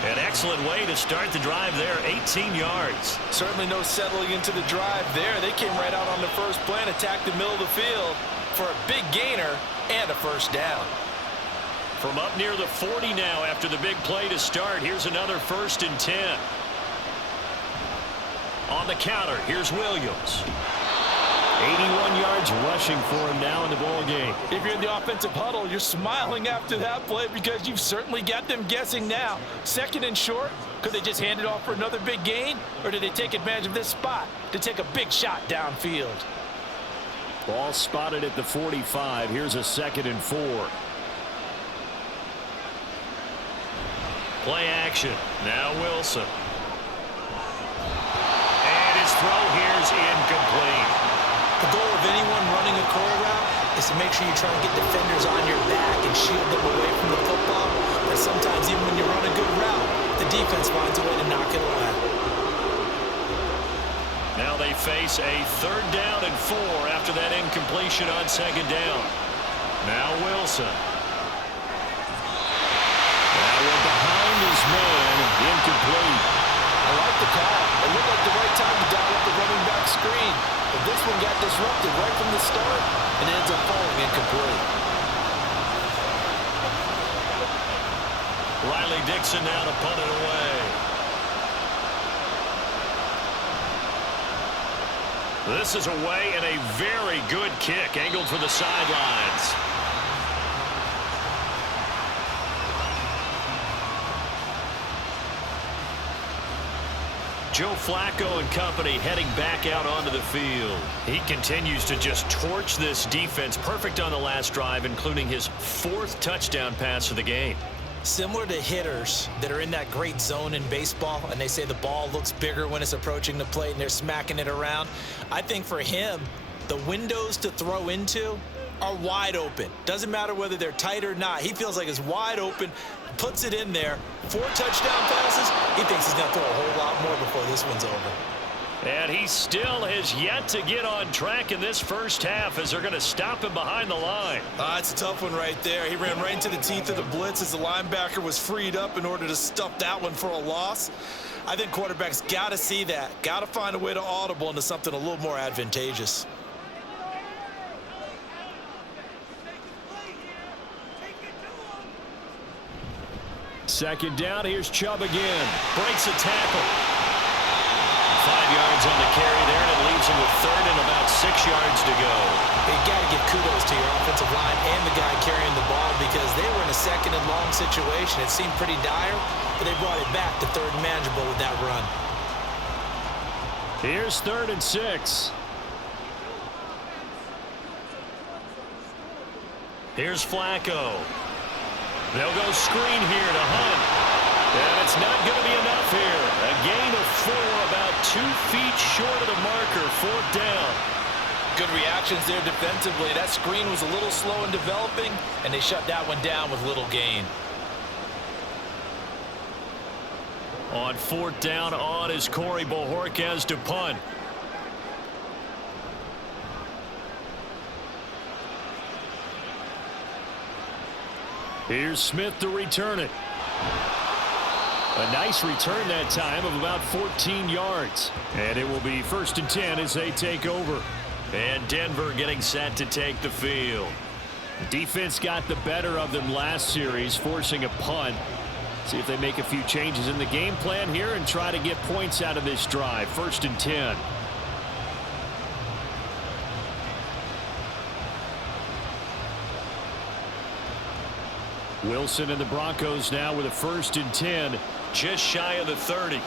An excellent way to start the drive there, 18 yards. Certainly no settling into the drive there. They came right out on the first play and attacked the middle of the field for a big gainer and a first down. From up near the 40 now after the big play to start, here's another 1st and 10. On the counter, here's Williams. 81 yards rushing for him now in the ball game. If you're in the offensive huddle, you're smiling after that play because you've certainly got them guessing now. 2nd and short, could they just hand it off for another big gain? Or did they take advantage of this spot to take a big shot downfield? Ball spotted at the 45. Here's a 2nd and 4. Play action. Now Wilson. And his throw here's incomplete. The goal of anyone running a curl route is to make sure you try and get defenders on your back and shield them away from the football. But sometimes even when you run a good route, the defense finds a way to knock it away. Now they face a 3rd down and 4 after that incompletion on 2nd down. Now Wilson. Now we're behind his man, incomplete. I like the call. It looked like the right time to dial up the running back screen. But this one got disrupted right from the start and ends up falling incomplete. Riley Dixon now to punt it away. This is away and a very good kick angled for the sidelines. Joe Flacco and company heading back out onto the field. He continues to just torch this defense. Perfect on the last drive, including his 4th touchdown pass of the game. Similar to hitters that are in that great zone in baseball, and they say the ball looks bigger when it's approaching the plate and they're smacking it around. I think for him, the windows to throw into are wide open. Doesn't matter whether they're tight or not. He feels like it's wide open, puts it in there. 4 touchdown passes. He thinks he's going to throw a whole lot more before this one's over. And he still has yet to get on track in this first half as they're going to stop him behind the line. It's a tough one right there. He ran right into the teeth of the blitz as the linebacker was freed up in order to stuff that one for a loss. I think quarterbacks got to see that. Got to find a way to audible into something a little more advantageous. Second down, here's Chubb again. Breaks a tackle. 5 yards on the carry there, and it leaves him with 3rd and about 6 yards to go. You got to give kudos to your offensive line and the guy carrying the ball because they were in a 2nd and long situation. It seemed pretty dire, but they brought it back to 3rd and manageable with that run. Here's 3rd and 6. Here's Flacco. They'll go screen here to Hunt. And it's not going to be enough here. A gain of 4, about 2 feet short of the marker, 4th down. Good reactions there defensively. That screen was a little slow in developing, and they shut that one down with little gain. On 4th down, on is Corey Bojorquez to punt. Here's Smith to return it. A nice return that time of about 14 yards. And it will be 1st and 10 as they take over. And Denver getting set to take the field. Defense got the better of them last series, forcing a punt. See if they make a few changes in the game plan here and try to get points out of this drive. 1st and 10. Wilson and the Broncos now with a 1st and 10. Just shy of the 30.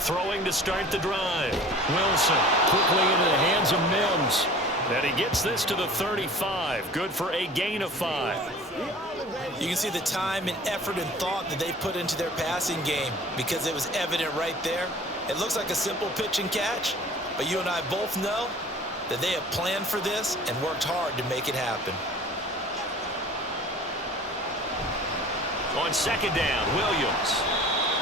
Throwing to start the drive. Wilson Quickly into the hands of Mims. and he gets this to the 35. Good for a gain of 5. You can see the time and effort and thought that they put into their passing game because it was evident right there. It looks like a simple pitch and catch, but you and I both know that they have planned for this and worked hard to make it happen. On 2nd down, Williams.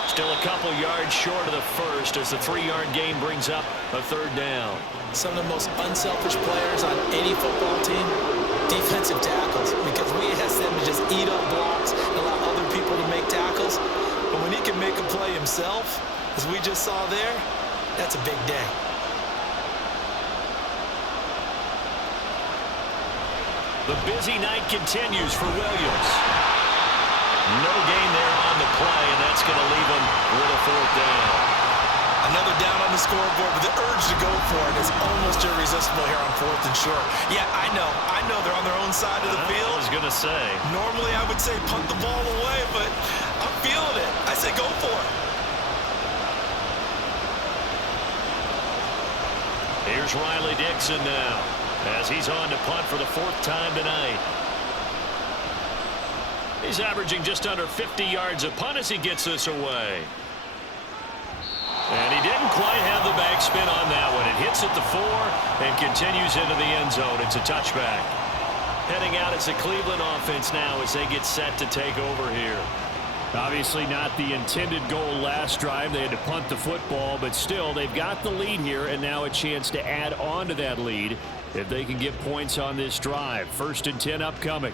Still a couple yards short of the first as the 3-yard gain brings up a 3rd down. Some of the most unselfish players on any football team, defensive tackles, because we ask them to just eat up blocks and allow other people to make tackles. But when he can make a play himself, as we just saw there, that's a big day. The busy night continues for Williams. No gain there on the play, and that's going to leave him with a 4th down. Another down on the scoreboard, but the urge to go for it is almost irresistible here on 4th and short. Yeah, I know they're on their own side of the field. I was going to say. Normally I would say punt the ball away, but I'm feeling it. I say go for it. Here's Riley Dixon now as he's on to punt for the 4th time tonight. He's averaging just under 50 yards a punt as he gets this away. And he didn't quite have the backspin on that one. It hits at the 4 and continues into the end zone. It's a touchback. Heading out, it's the Cleveland offense now as they get set to take over here. Obviously not the intended goal last drive. They had to punt the football, but still they've got the lead here and now a chance to add on to that lead if they can get points on this drive. 1st and 10 upcoming.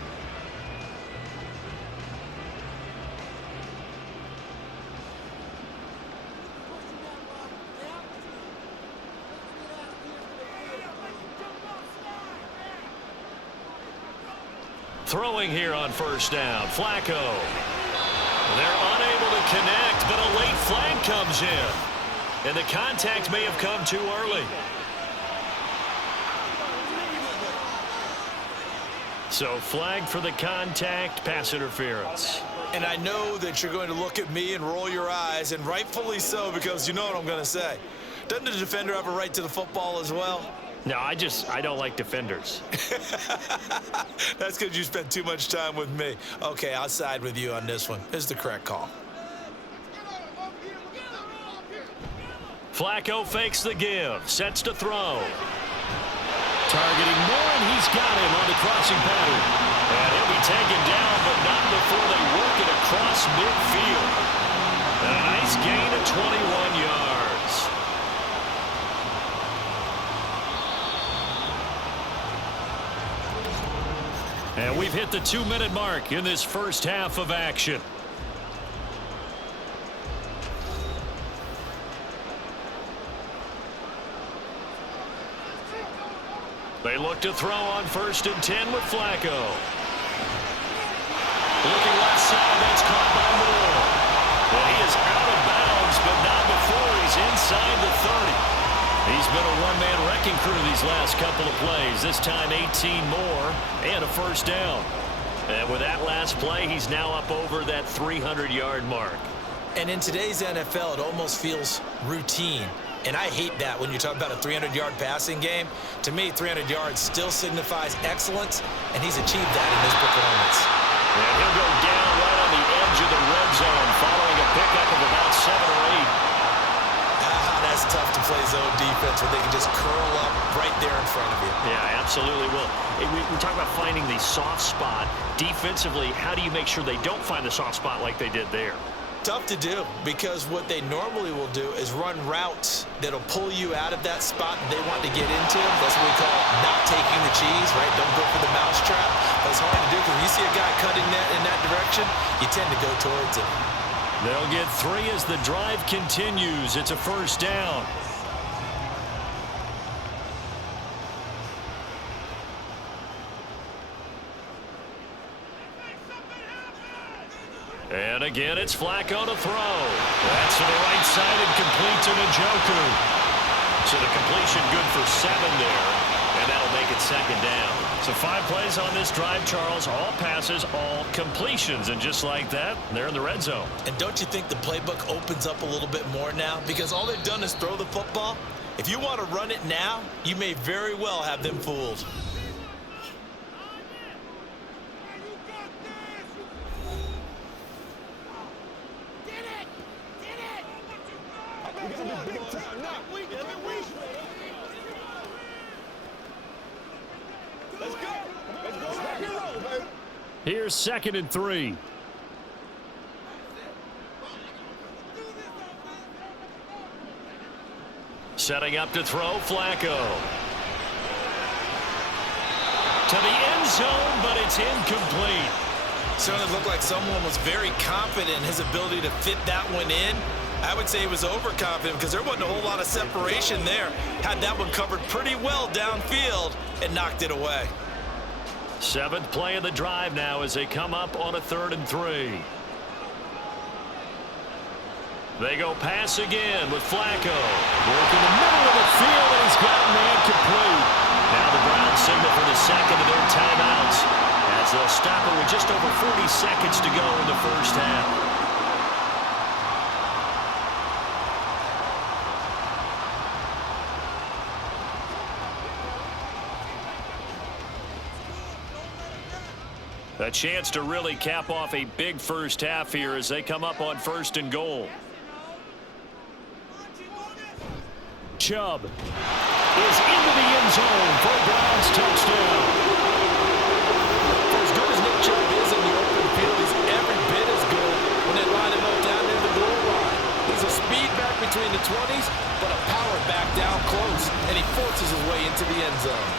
Throwing here on first down, Flacco. They're unable to connect, but a late flag comes in. And the contact may have come too early. So flag for the contact, pass interference. And I know that you're going to look at me and roll your eyes, and rightfully so, because you know what I'm going to say. Doesn't the defender have a right to the football as well? No, I don't like defenders. That's because you spent too much time with me. Okay, I'll side with you on this one. This is the correct call. Flacco fakes the give, sets to throw. Targeting Moore, and he's got him on the crossing pattern. And he'll be taken down, but not before they work it across midfield. And a nice gain of 21 yards. And we've hit the 2-minute mark in this first half of action. They look to throw on 1st and 10 with Flacco. Looking left side, that's caught by Moore. And he is out of bounds, but not before he's inside the 30. He's been a one-man wrecking crew these last couple of plays. This time 18 more and a first down. And with that last play, he's now up over that 300-yard mark. And in today's NFL, it almost feels routine. And I hate that when you talk about a 300-yard passing game. To me, 300 yards still signifies excellence, and he's achieved that in his performance. And he'll go down right on the edge of the red zone following a pickup of about 7 or 8. That's tough to play zone defense when they can just curl up right there in front of you. Yeah, absolutely. Well, we talk about finding the soft spot. Defensively, how do you make sure they don't find the soft spot like they did there? Tough to do, because what they normally will do is run routes that'll pull you out of that spot they want to get into. That's what we call not taking the cheese, right? Don't go for the mousetrap. But it's hard to do because when you see a guy cutting that in that direction, you tend to go towards it. They'll get 3 as the drive continues. It's a first down. And again, it's Flacco to throw. That's to the right side and complete to Njoku. So the completion good for 7 there, and that'll make it 2nd down. So 5 plays on this drive, Charles. All passes, all completions. And just like that, they're in the red zone. And don't you think the playbook opens up a little bit more now? Because all they've done is throw the football. If you want to run it now, you may very well have them fooled. Here's 2nd and 3. Setting up to throw, Flacco. To the end zone, but it's incomplete. Certainly looked like someone was very confident in his ability to fit that one in. I would say he was overconfident because there wasn't a whole lot of separation there. Had that one covered pretty well downfield and knocked it away. 7th play of the drive now as they come up on a 3rd and 3. They go pass again with Flacco. Working the middle of the field, and he's got a man complete. Now the Browns signal for the 2nd of their timeouts as they'll stop it with just over 40 seconds to go in the first half. A chance to really cap off a big first half here as they come up on 1st and goal. Chubb is into the end zone for a Browns touchdown. For as good as Nick Chubb is in the open field, he's every bit as good when they line him up down near the goal line. He's a speed back between the 20s, but a power back down close, and he forces his way into the end zone.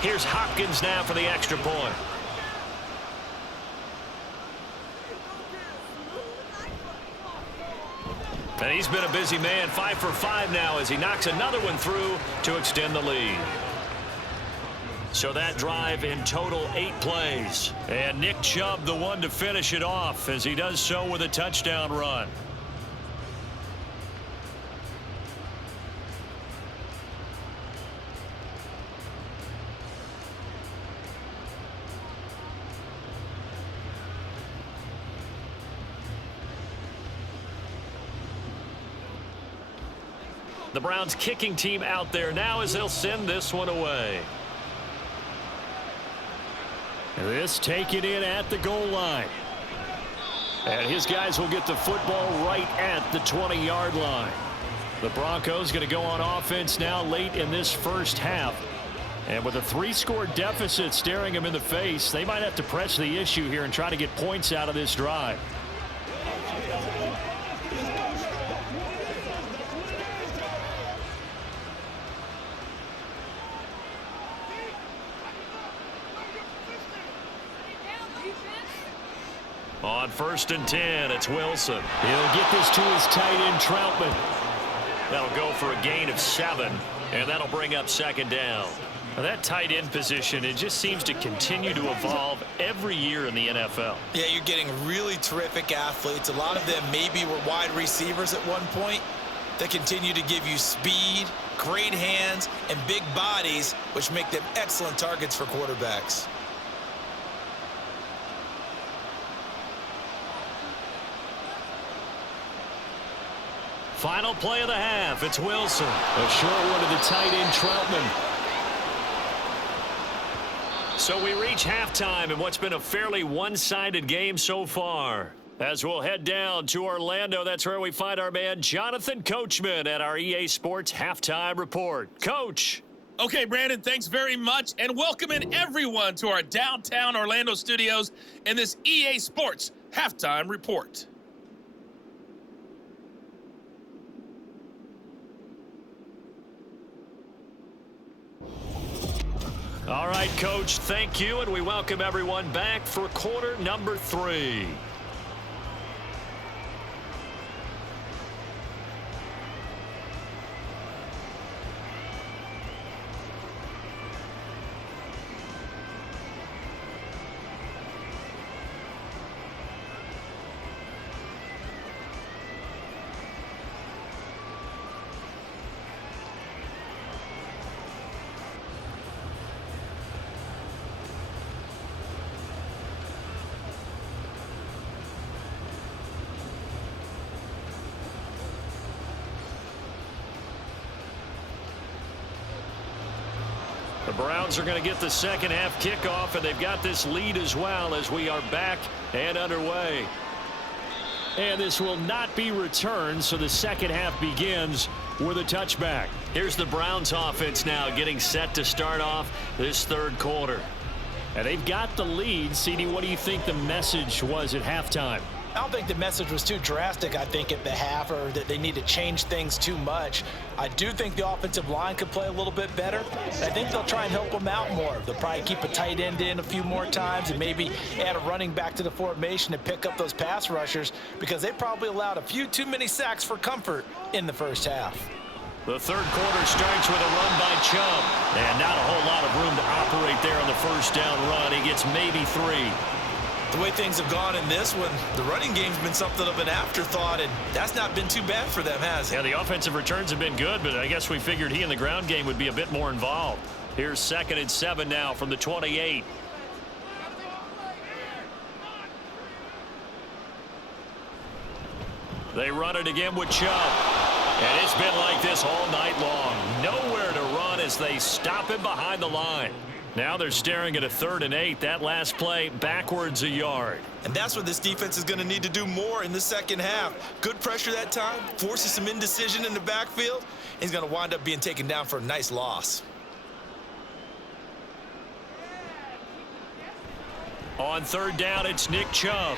Here's Hopkins now for the extra point. And he's been a busy man, 5 for 5 now as he knocks another one through to extend the lead. So that drive in total 8 plays. And Nick Chubb the one to finish it off as he does so with a touchdown run. The Browns kicking team out there now as they'll send this one away. This taken in at the goal line. And his guys will get the football right at the 20-yard line. The Broncos going to go on offense now late in this first half. And with a 3-score deficit staring them in the face, they might have to press the issue here and try to get points out of this drive. On 1st and 10, it's Wilson. He'll get this to his tight end, Troutman. That'll go for a gain of 7, and that'll bring up 2nd down. Now that tight end position, it just seems to continue to evolve every year in the NFL. Yeah, you're getting really terrific athletes. A lot of them maybe were wide receivers at one point. They continue to give you speed, great hands, and big bodies, which make them excellent targets for quarterbacks. Final play of the half, it's Wilson. A short one to the tight end, Troutman. So we reach halftime in what's been a fairly one-sided game so far. As we'll head down to Orlando, that's where we find our man Jonathan Coachman at our EA Sports Halftime Report. Coach. Okay, Brandon, thanks very much, and welcome in everyone to our downtown Orlando studios in this EA Sports Halftime Report. All right, Coach, thank you, and we welcome everyone back for quarter number 3. The Browns are going to get the second half kickoff, and they've got this lead as well as we are back and underway. And this will not be returned, so the second half begins with a touchback. Here's the Browns offense now getting set to start off this third quarter. And they've got the lead. CD, what do you think the message was at halftime? I don't think the message was too drastic, I think, at the half, or that they need to change things too much. I do think the offensive line could play a little bit better. I think they'll try and help them out more. They'll probably keep a tight end in a few more times and maybe add a running back to the formation to pick up those pass rushers, because they probably allowed a few too many sacks for comfort in the first half. The third quarter starts with a run by Chubb. And not a whole lot of room to operate there on the first down run. He gets maybe 3. The way things have gone in this one, the running game's been something of an afterthought, and that's not been too bad for them, has it? Yeah, the offensive returns have been good, but I guess we figured he in the ground game would be a bit more involved. Here's 2nd and 7 now from the 28. They run it again with Chubb. And it's been like this all night long. Nowhere to run as they stop him behind the line. Now they're staring at a 3rd and 8. That last play backwards a yard. And that's what this defense is going to need to do more in the second half. Good pressure that time, forces some indecision in the backfield. He's going to wind up being taken down for a nice loss. On 3rd down, it's Nick Chubb.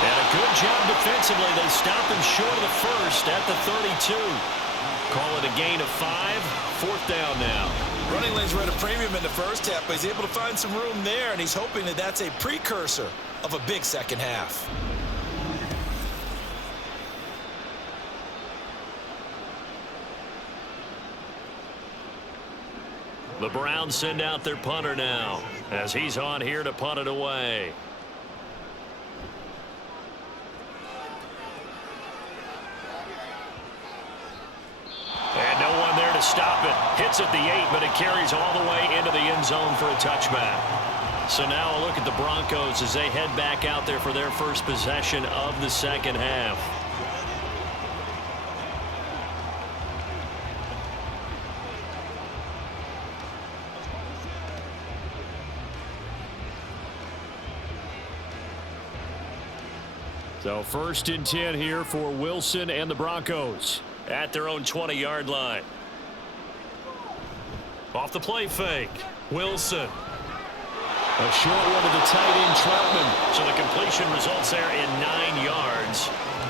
And a good job defensively. They stop him short of the first at the 32. Call it a gain of 5. 4th down now. Running lanes were at a premium in the first half, but he's able to find some room there, and he's hoping that that's a precursor of a big second half. The Browns send out their punter now as he's on here to punt it away. And no one there to stop it. Hits at the 8, but it carries all the way into the end zone for a touchback. So now a look at the Broncos as they head back out there for their first possession of the second half. So 1st and 10 here for Wilson and the Broncos. At their own 20-yard line. Off the play fake. Wilson. A short one to the tight end, Troutman. So the completion results there in 9 yards.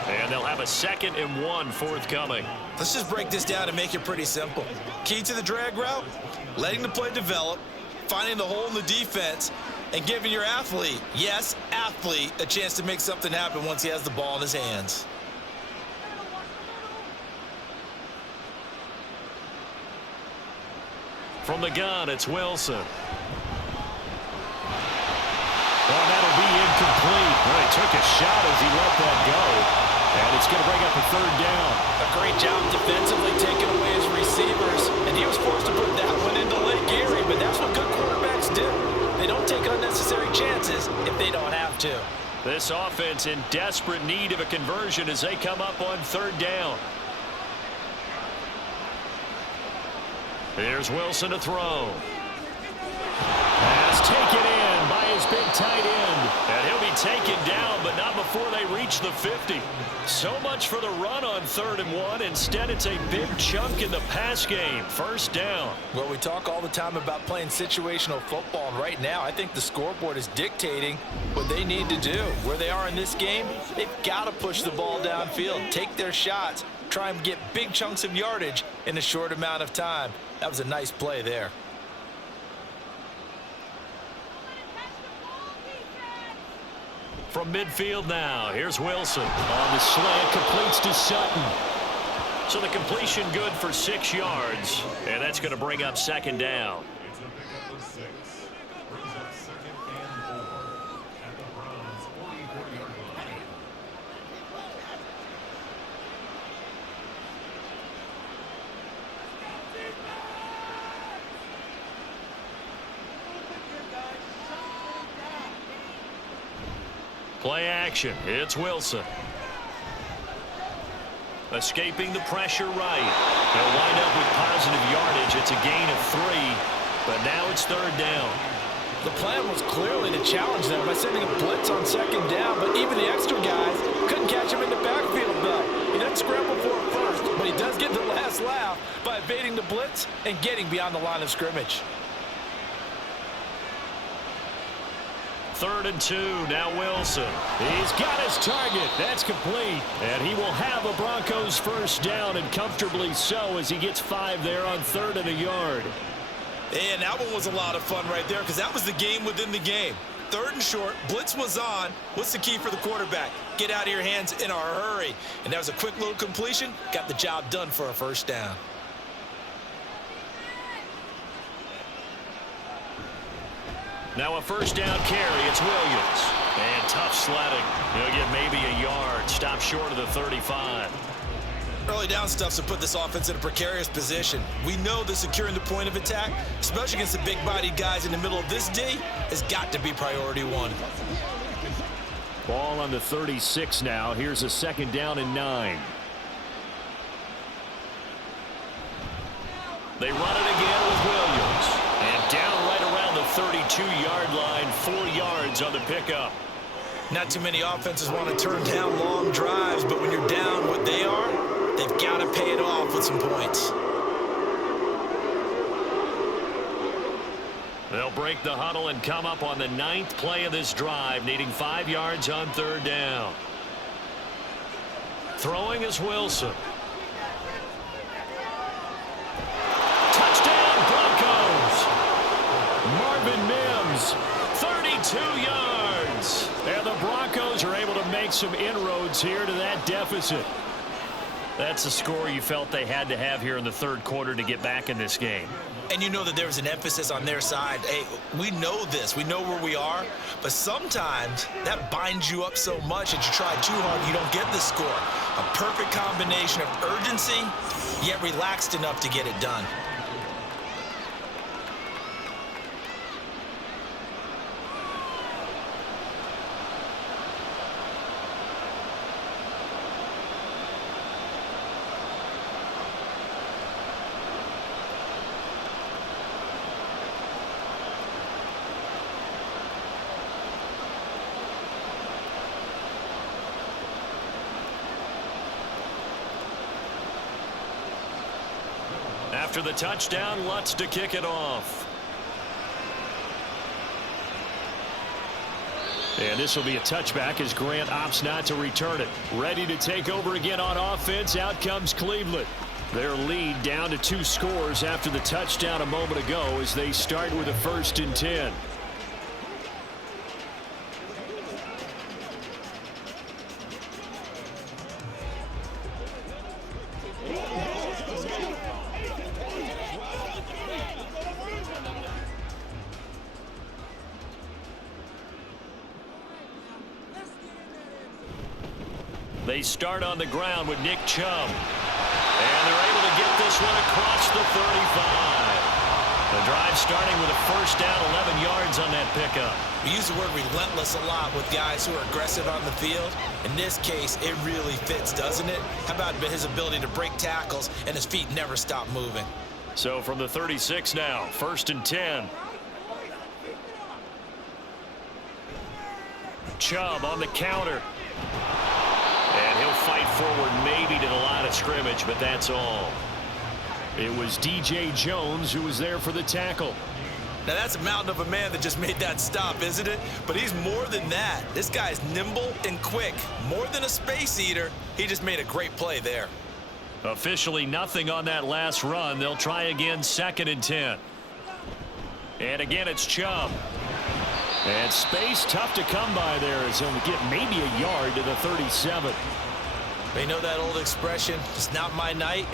And they'll have a 2nd and 1 forthcoming. Let's just break this down and make it pretty simple. Key to the drag route, letting the play develop, finding the hole in the defense, and giving your athlete, yes, athlete, a chance to make something happen once he has the ball in his hands. From the gun, it's Wilson. Oh, that'll be incomplete. Well, he took a shot as he let that go. And it's going to bring up a 3rd down. A great job defensively taking away his receivers. And he was forced to put that one into Lake Erie. But that's what good quarterbacks do. They don't take unnecessary chances if they don't have to. This offense in desperate need of a conversion as they come up on 3rd down. Here's Wilson to throw. Pass taken in by his big tight end. And he'll be taken down, but not before they reach the 50. So much for the run on 3rd and 1. Instead, it's a big chunk in the pass game. 1st down. Well, we talk all the time about playing situational football, and right now I think the scoreboard is dictating what they need to do. Where they are in this game, they've got to push the ball downfield, take their shots, try and get big chunks of yardage in a short amount of time. That was a nice play there. From midfield now, here's Wilson. On the slant, completes to Sutton. So the completion good for 6 yards, and that's going to bring up 2nd down. Play action. It's Wilson. Escaping the pressure right. They'll wind up with positive yardage. It's a gain of 3, but now it's 3rd down. The plan was clearly to challenge them by sending a blitz on 2nd down, but even the extra guys couldn't catch him in the backfield, though. He doesn't scramble for it first, but he does get the last laugh by evading the blitz and getting beyond the line of scrimmage. 3rd and 2, now Wilson. He's got his target. That's complete. And he will have a Broncos 1st down, and comfortably so, as he gets 5 there on 3rd and a yard. And that one was a lot of fun right there because that was the game within the game. 3rd and short, blitz was on. What's the key for the quarterback? Get out of your hands in a hurry. And that was a quick little completion. Got the job done for a 1st down. Now a 1st down carry. It's Williams. And tough sledding. He'll get maybe a yard. Stop short of the 35. Early down stuff's to put this offense in a precarious position. We know that securing the point of attack, especially against the big-bodied guys in the middle of this D, has got to be priority 1. Ball on the 36 now. Here's a 2nd down and 9. They run it again with Williams. And down right around the 32-yard line, 4 yards on the pickup. Not too many offenses want to turn down long drives, but when you're down what they are, they've got to pay it off with some points. They'll break the huddle and come up on the 9th play of this drive, needing 5 yards on 3rd down. Throwing is Wilson. Touchdown, Broncos! Marvin Mims, 32 yards. And the Broncos are able to make some inroads here to that deficit. That's a score you felt they had to have here in the third quarter to get back in this game. And you know that there was an emphasis on their side. Hey, we know this. We know where we are. But sometimes that binds you up so much that you try too hard, you don't get the score. A perfect combination of urgency, yet relaxed enough to get it done. After the touchdown, Lutz to kick it off. And this will be a touchback as Grant opts not to return it. Ready to take over again on offense. Out comes Cleveland. Their lead down to 2 scores after the touchdown a moment ago as they start with a 1st and 10. They start on the ground with Nick Chubb. And they're able to get this one across the 35. The drive starting with a 1st down, 11 yards on that pickup. We use the word relentless a lot with guys who are aggressive on the field. In this case, it really fits, doesn't it? How about his ability to break tackles and his feet never stop moving? So from the 36 now, 1st and 10. Chubb on the counter. And he'll fight forward maybe to the line of scrimmage, but that's all. It was DJ Jones who was there for the tackle. Now that's a mountain of a man that just made that stop, isn't it? But he's more than that. This guy's nimble and quick. More than a space eater. He just made a great play there. Officially nothing on that last run. They'll try again, 2nd and 10. And again, it's Chubb. And space tough to come by there as he'll get maybe a yard to the 37. They know that old expression, it's not my night.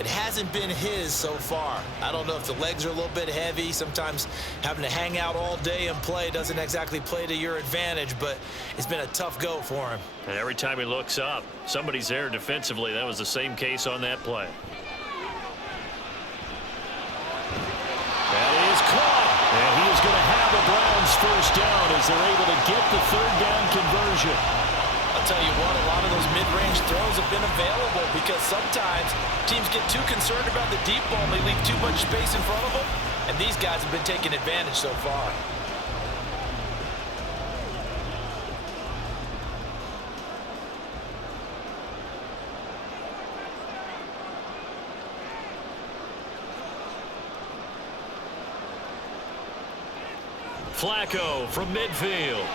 It hasn't been his so far. I don't know if the legs are a little bit heavy. Sometimes having to hang out all day and play doesn't exactly play to your advantage, but it's been a tough go for him. And every time he looks up, somebody's there defensively. That was the same case on that play. That is caught. And he is going to have the Browns 1st down as they're able to get the 3rd down conversion. I'll tell you what, a lot of those mid-range throws have been available because sometimes teams get too concerned about the deep ball and they leave too much space in front of them. And these guys have been taking advantage so far. Flacco from midfield.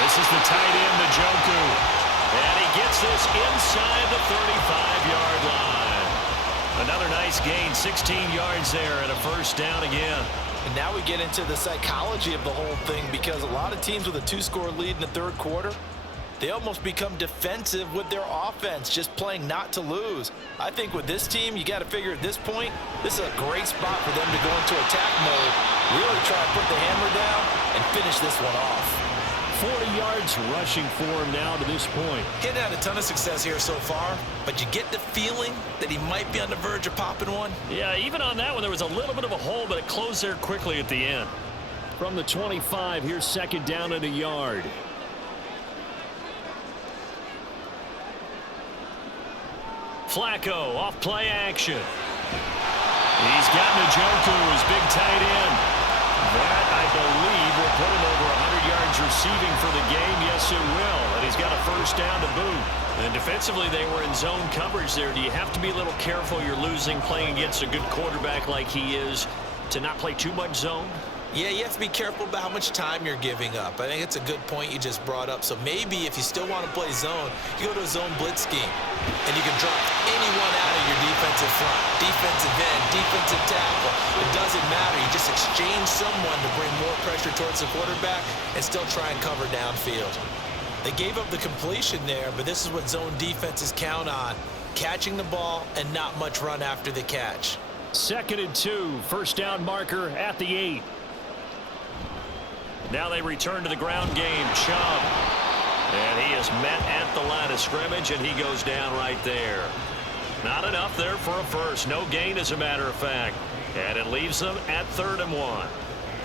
This is the tight end, Njoku. And he gets this inside the 35-yard line. Another nice gain, 16 yards there and a 1st down again. And now we get into the psychology of the whole thing because a lot of teams with a 2-score lead in the 3rd quarter, they almost become defensive with their offense, just playing not to lose. I think with this team, you got to figure at this point, this is a great spot for them to go into attack mode, really try to put the hammer down and finish this one off. 40 yards rushing for him now to this point. He's had a ton of success here so far, but you get the feeling that he might be on the verge of popping one. Yeah, even on that one, there was a little bit of a hole, but it closed there quickly at the end. From the 25, here's 2nd down and a yard. Flacco off play action. He's got Njoku, his big tight end. That, I believe, will put him over 100 yards receiving for the game. Yes, it will. And he's got a 1st down to boot. And defensively, they were in zone coverage there. Do you have to be a little careful? You're losing playing against a good quarterback like he is to not play too much zone? Yeah, you have to be careful about how much time you're giving up. I think it's a good point you just brought up. So maybe if you still want to play zone, you go to a zone blitz scheme. And you can drop anyone out of your defensive front, defensive end, defensive tackle. It doesn't matter. You just exchange someone to bring more pressure towards the quarterback and still try and cover downfield. They gave up the completion there, but this is what zone defenses count on. catching the ball and not much run after the catch. 2nd and 2, first down marker at the 8. Now they return to the ground game. Chubb. And he is met at the line of scrimmage, and he goes down right there. Not enough there for a first. No gain, as a matter of fact. And it leaves them at 3rd and 1.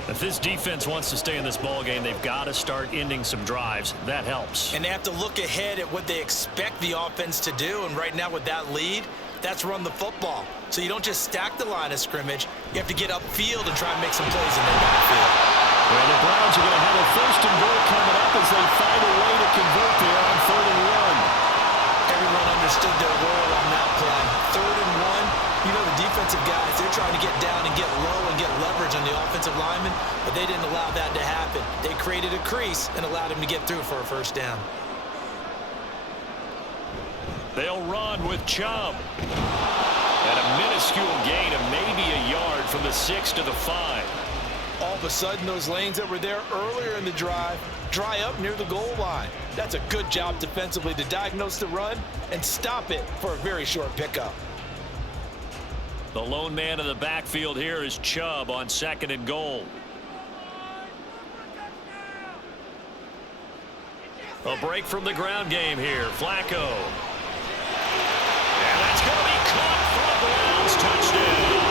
If this defense wants to stay in this ball game, they've got to start ending some drives. That helps. And they have to look ahead at what they expect the offense to do. And right now with that lead, that's run the football. So you don't just stack the line of scrimmage. You have to get upfield and try and make some plays in their backfield. Well, the Browns are going to have a 1st and goal coming up as they find a way to convert there on 3rd and 1. Everyone understood their role on that play. 3rd and 1. You know, the defensive guys, they're trying to get down and get low and get leverage on the offensive lineman, but they didn't allow that to happen. They created a crease and allowed him to get through for a first down. They'll run with Chubb. And a minuscule gain of maybe a yard from the 6 to the 5. All of a sudden, those lanes that were there earlier in the drive dry up near the goal line. That's a good job defensively to diagnose the run and stop it for a very short pickup. The lone man in the backfield here is Chubb on 2nd and goal. A break from the ground game here. Flacco. And that's going to be caught for a Browns touchdown.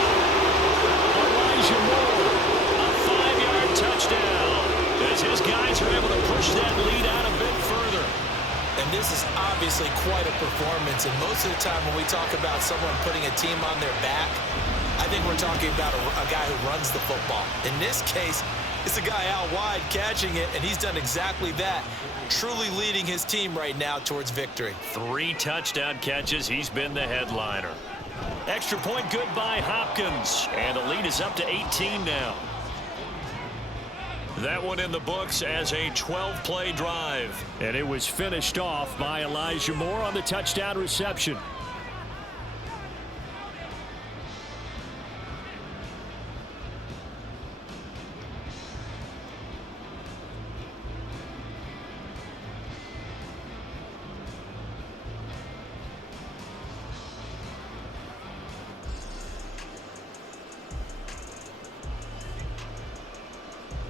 Elijah Moore, a 5-yard touchdown, as his guys are able to push that lead out a bit further. And this is obviously quite a performance. And most of the time when we talk about someone putting a team on their back, I think we're talking about a guy who runs the football. In this case, it's a guy out wide catching it, and he's done exactly that, truly leading his team right now towards victory. 3 touchdown catches. He's been the headliner. Extra point good by Hopkins. And the lead is up to 18 now. That one in the books as a 12-play drive. And it was finished off by Elijah Moore on the touchdown reception.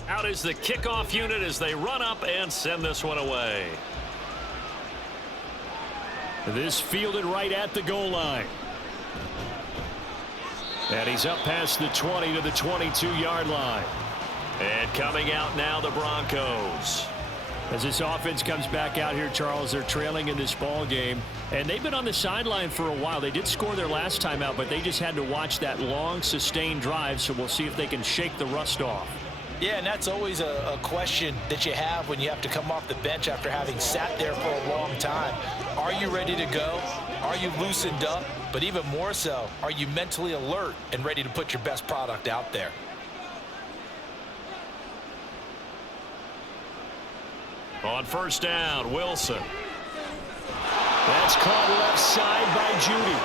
Out is the kickoff unit as they run up and send this one away. This fielded right at the goal line. And he's up past the 20 to the 22-yard line. And coming out now, the Broncos. As this offense comes back out here, Charles, they're trailing in this ball game. And they've been on the sideline for a while. They did score their last time out, but they just had to watch that long, sustained drive. So we'll see if they can shake the rust off. Yeah, and that's always a question that you have when you have to come off the bench after having sat there for a long time. Are you ready to go? Are you loosened up? But even more so, are you mentally alert and ready to put your best product out there? On first down, Wilson. That's caught left side by Judy.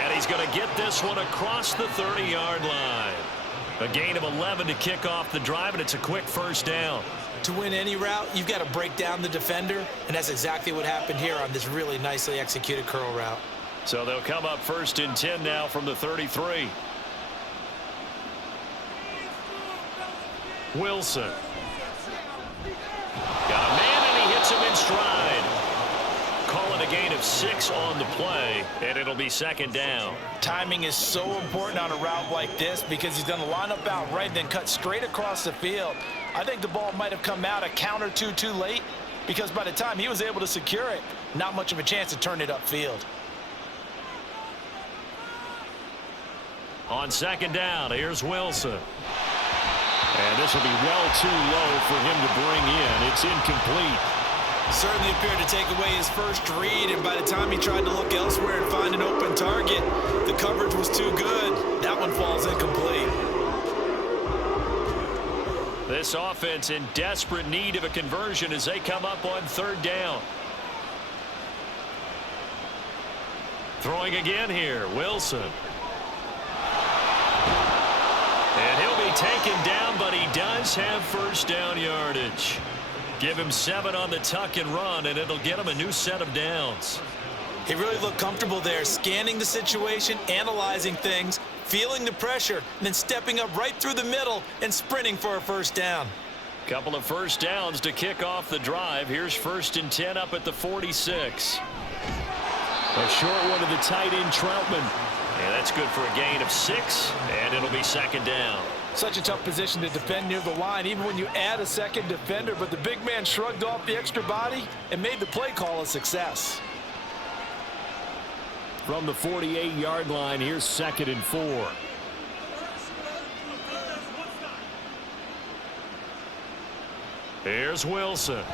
And he's going to get this one across the 30-yard line. A gain of 11 to kick off the drive, and it's a quick first down. To win any route, you've got to break down the defender, and that's exactly what happened here on this really nicely executed curl route. So they'll come up 1st and 10 now from the 33. Wilson. Got a man, and he hits him in stride. Call it a gain of 6 on the play, and it'll be 2nd down. Timing is so important on a route like this because he's going to line up out right, then cut straight across the field. I think the ball might have come out a count or two too late because by the time he was able to secure it, not much of a chance to turn it upfield. On 2nd down, here's Wilson. And this will be well too low for him to bring in. It's incomplete. Certainly appeared to take away his first read, and by the time he tried to look elsewhere and find an open target, the coverage was too good. That one falls incomplete. This offense in desperate need of a conversion as they come up on 3rd down. Throwing again here, Wilson. And he'll be taken down, but he does have first down yardage. Give him 7 on the tuck and run, and it'll get him a new set of downs. He really looked comfortable there, scanning the situation, analyzing things, feeling the pressure, and then stepping up right through the middle and sprinting for a first down. Couple of first downs to kick off the drive. Here's 1st and 10 up at the 46. A short one to the tight end, Troutman. And that's good for a gain of 6, and it'll be 2nd down. Such a tough position to defend near the line, even when you add a second defender, but the big man shrugged off the extra body and made the play call a success. From the 48-yard line, here's 2nd and 4. Here's Wilson. And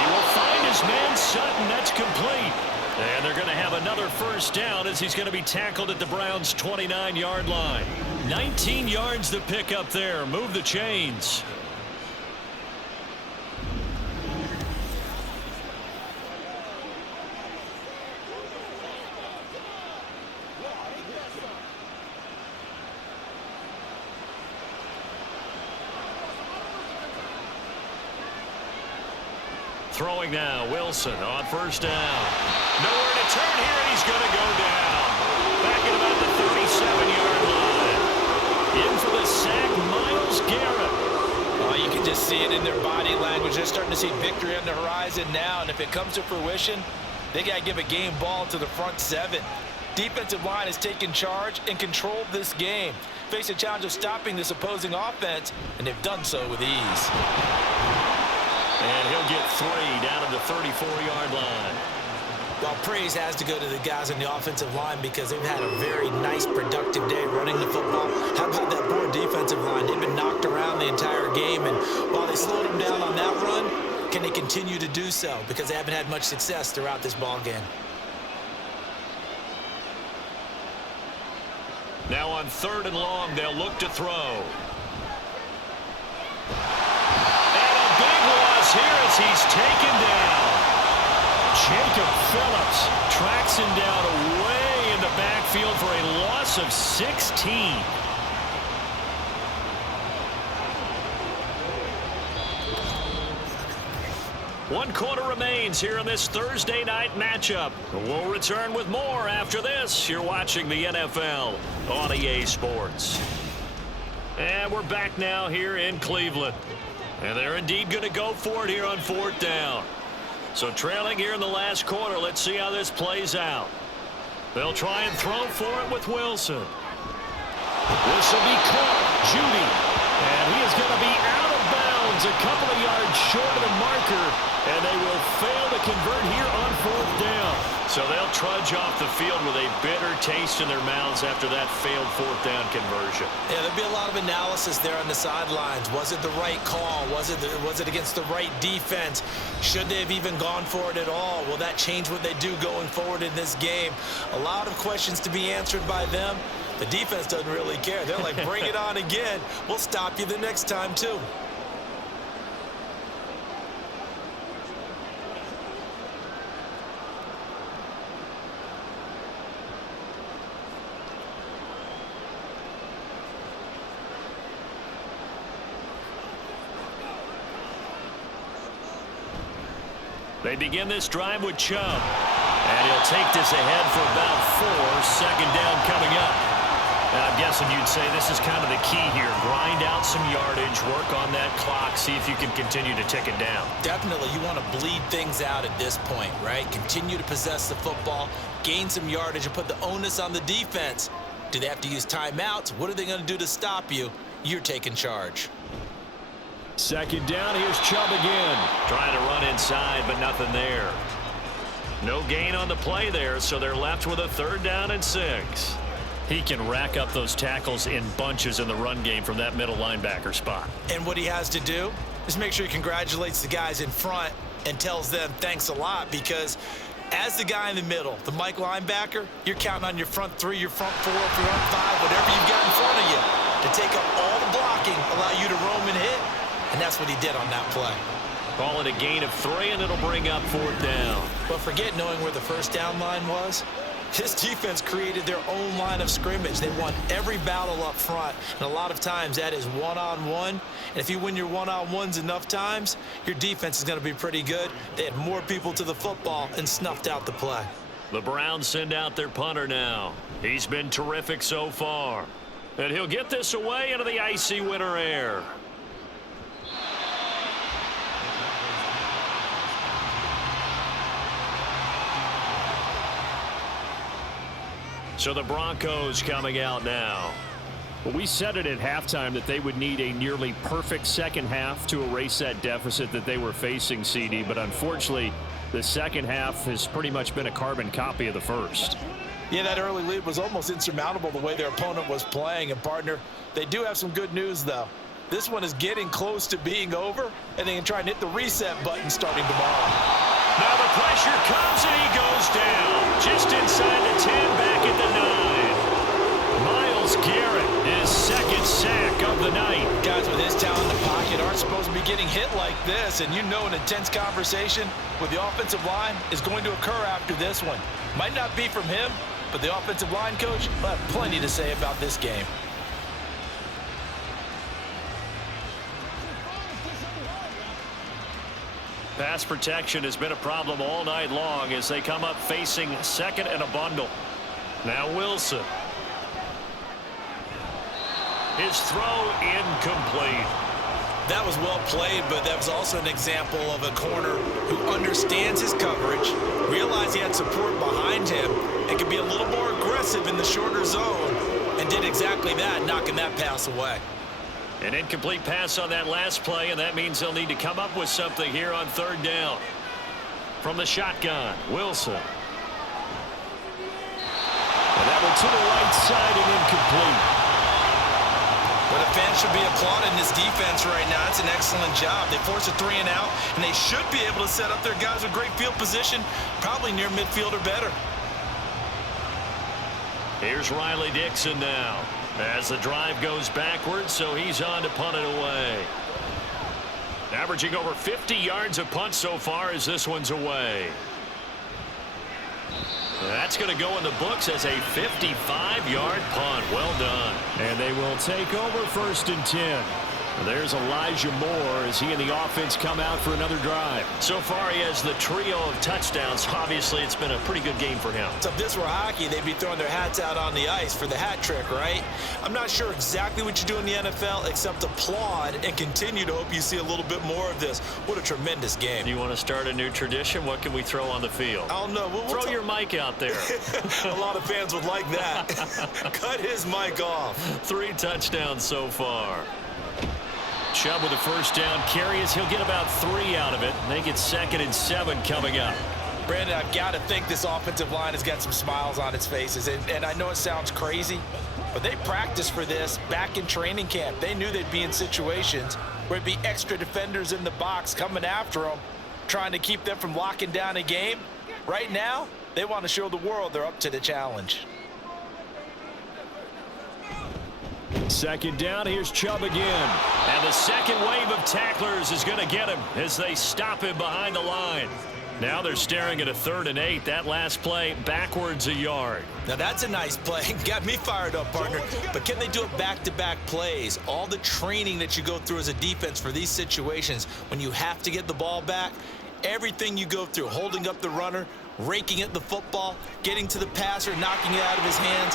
he will find his man Sutton. That's complete. And they're going to have another first down as he's going to be tackled at the Browns' 29-yard line. 19 yards to pick up there. Move the chains. Throwing now, Wilson on first down. Nowhere to turn here, and he's going to go down. Back at about the 37-yard line. In for the sack, Myles Garrett. Oh, you can just see it in their body language. They're starting to see victory on the horizon now, and if it comes to fruition, they got to give a game ball to the front 7. Defensive line has taken charge and controlled this game. Face a challenge of stopping this opposing offense, and they've done so with ease. And he'll get 3 down at the 34-yard line. Well, praise has to go to the guys on the offensive line because they've had a very nice, productive day running the football. How about that poor defensive line? They've been knocked around the entire game, and while they slowed them down on that run, can they continue to do so? Because they haven't had much success throughout this ball game. Now on 3rd and long, they'll look to throw. Here as he's taken down. Jacob Phillips tracks him down away in the backfield for a loss of 16. One quarter remains here in this Thursday night matchup. We'll return with more after this. You're watching the NFL on EA Sports. And we're back now here in Cleveland. And they're indeed going to go for it here on 4th down. So trailing here in the last quarter, let's see how this plays out. They'll try and throw for it with Wilson. This will be caught. Judy. And he is going to be out of bounds a couple of yards short of the marker. And they will fail to convert here on 4th down. So they'll trudge off the field with a bitter taste in their mouths after that failed 4th down conversion. Yeah, there'll be a lot of analysis there on the sidelines. Was it the right call? Was it against the right defense? Should they have even gone for it at all? Will that change what they do going forward in this game? A lot of questions to be answered by them. The defense doesn't really care. They're like, bring it on again. We'll stop you the next time, too. They begin this drive with Chubb. And he'll take this ahead for about 4. 2nd down coming up. And I'm guessing you'd say this is kind of the key here. Grind out some yardage, work on that clock, see if you can continue to tick it down. Definitely. You want to bleed things out at this point, right? Continue to possess the football, gain some yardage, and put the onus on the defense. Do they have to use timeouts? What are they going to do to stop you? You're taking charge. 2nd down, here's Chubb again. Trying to run inside, but nothing there. No gain on the play there, so they're left with a 3rd down and 6. He can rack up those tackles in bunches in the run game from that middle linebacker spot. And what he has to do is make sure he congratulates the guys in front and tells them thanks a lot, because as the guy in the middle, the Mike linebacker, you're counting on your front 3, your front 4, your front 5, whatever you've got in front of you to take up all the blocking, allow you to roam and hit. And that's what he did on that play. Call it a gain of 3, and it'll bring up 4th down. But forget knowing where the first down line was. This defense created their own line of scrimmage. They won every battle up front, and a lot of times that is one-on-one. And if you win your one-on-ones enough times, your defense is going to be pretty good. They had more people to the football and snuffed out the play. The Browns send out their punter now. He's been terrific so far. And he'll get this away into the icy winter air. So the Broncos coming out now. Well, we said it at halftime that they would need a nearly perfect second half to erase that deficit that they were facing, CD. But unfortunately, the second half has pretty much been a carbon copy of the first. Yeah, that early lead was almost insurmountable the way their opponent was playing. And, partner, they do have some good news, though. This one is getting close to being over, and they can try and hit the reset button starting tomorrow. Now the pressure comes, and he goes down. Just inside the 10, back at the 9. Myles Garrett, his second sack of the night. Guys with his talent in the pocket aren't supposed to be getting hit like this, and you know an intense conversation with the offensive line is going to occur after this one. Might not be from him, but the offensive line coach will have plenty to say about this game. Pass protection has been a problem all night long as they come up facing second and a bundle. Now Wilson. His throw incomplete. That was well played, but that was also an example of a corner who understands his coverage, realized he had support behind him, and could be a little more aggressive in the shorter zone, and did exactly that, knocking that pass away. An incomplete pass on that last play, and that means they'll need to come up with something here on third down. From the shotgun, Wilson. And that one to the right side and incomplete. But the fans should be applauding this defense right now. It's an excellent job. They force a 3 and out, and they should be able to set up their guys with great field position, probably near midfield or better. Here's Riley Dixon now. As the drive goes backwards, so he's on to punt it away. Averaging over 50 yards a punt so far as this one's away. That's going to go in the books as a 55-yard punt. Well done. And they will take over 1st and 10. There's Elijah Moore as he and the offense come out for another drive. So far, he has the trio of touchdowns. Obviously, it's been a pretty good game for him. So if this were hockey, they'd be throwing their hats out on the ice for the hat trick, right? I'm not sure exactly what you do in the NFL except applaud and continue to hope you see a little bit more of this. What a tremendous game. Do you want to start a new tradition? What can we throw on the field? I don't know. Throw your mic out there. A lot of fans would like that. Cut his mic off. 3 touchdowns so far. Chubb with a first down carry as he'll get about 3 out of it. They get 2nd and 7 coming up. Brandon, I've got to think this offensive line has got some smiles on its faces. And I know it sounds crazy, but they practiced for this back in training camp. They knew they'd be in situations where it'd be extra defenders in the box coming after them, trying to keep them from locking down a game. Right now, they want to show the world they're up to the challenge. 2nd down, here's Chubb again. And the second wave of tacklers is going to get him as they stop him behind the line. Now they're staring at a 3rd and 8. That last play backwards a yard. Now that's a nice play. Got me fired up, partner. But can they do it back-to-back plays? All the training that you go through as a defense for these situations, when you have to get the ball back, everything you go through, holding up the runner, raking at the football, getting to the passer, knocking it out of his hands,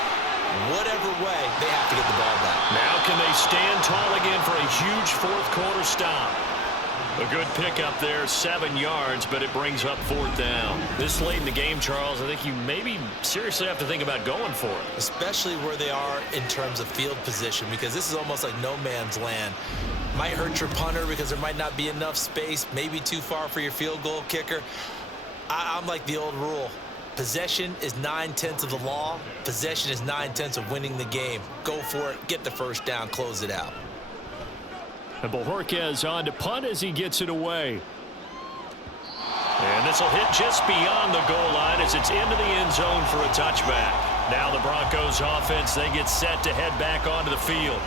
whatever way, they have to get the ball back. Now can they stand tall again for a huge 4th quarter stop? A good pickup there, 7 yards, but it brings up 4th down. This late in the game, Charles, I think you maybe seriously have to think about going for it. Especially where they are in terms of field position, because this is almost like no man's land. Might hurt your punter because there might not be enough space, maybe too far for your field goal kicker. I'm like the old rule. Possession is 9/10 of the law. Possession is 9/10 of winning the game. Go for it. Get the first down. Close it out. And Bojorquez on to punt as he gets it away. And this will hit just beyond the goal line as it's into the end zone for a touchback. Now the Broncos offense, they get set to head back onto the field.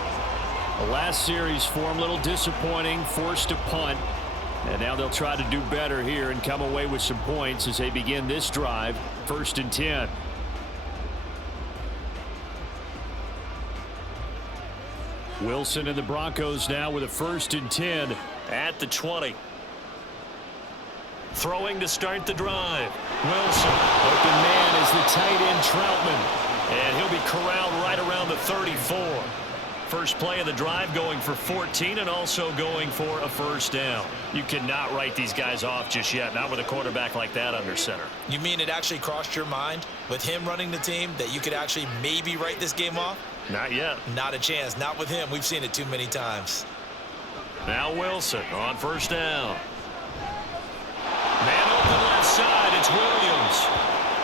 The last series for him, a little disappointing, forced to punt. And now they'll try to do better here and come away with some points as they begin this drive, 1st and 10. Wilson and the Broncos now with a 1st and 10. At the 20. Throwing to start the drive. Wilson. Open man is the tight end Troutman. And he'll be corralled right around the 34. First play of the drive going for 14 and also going for a 1st down. You cannot write these guys off just yet, not with a quarterback like that under center. You mean it actually crossed your mind with him running the team that you could actually maybe write this game off? Not yet. Not a chance. Not with him. We've seen it too many times. Now Wilson on 1st down. Man open left side. It's Williams.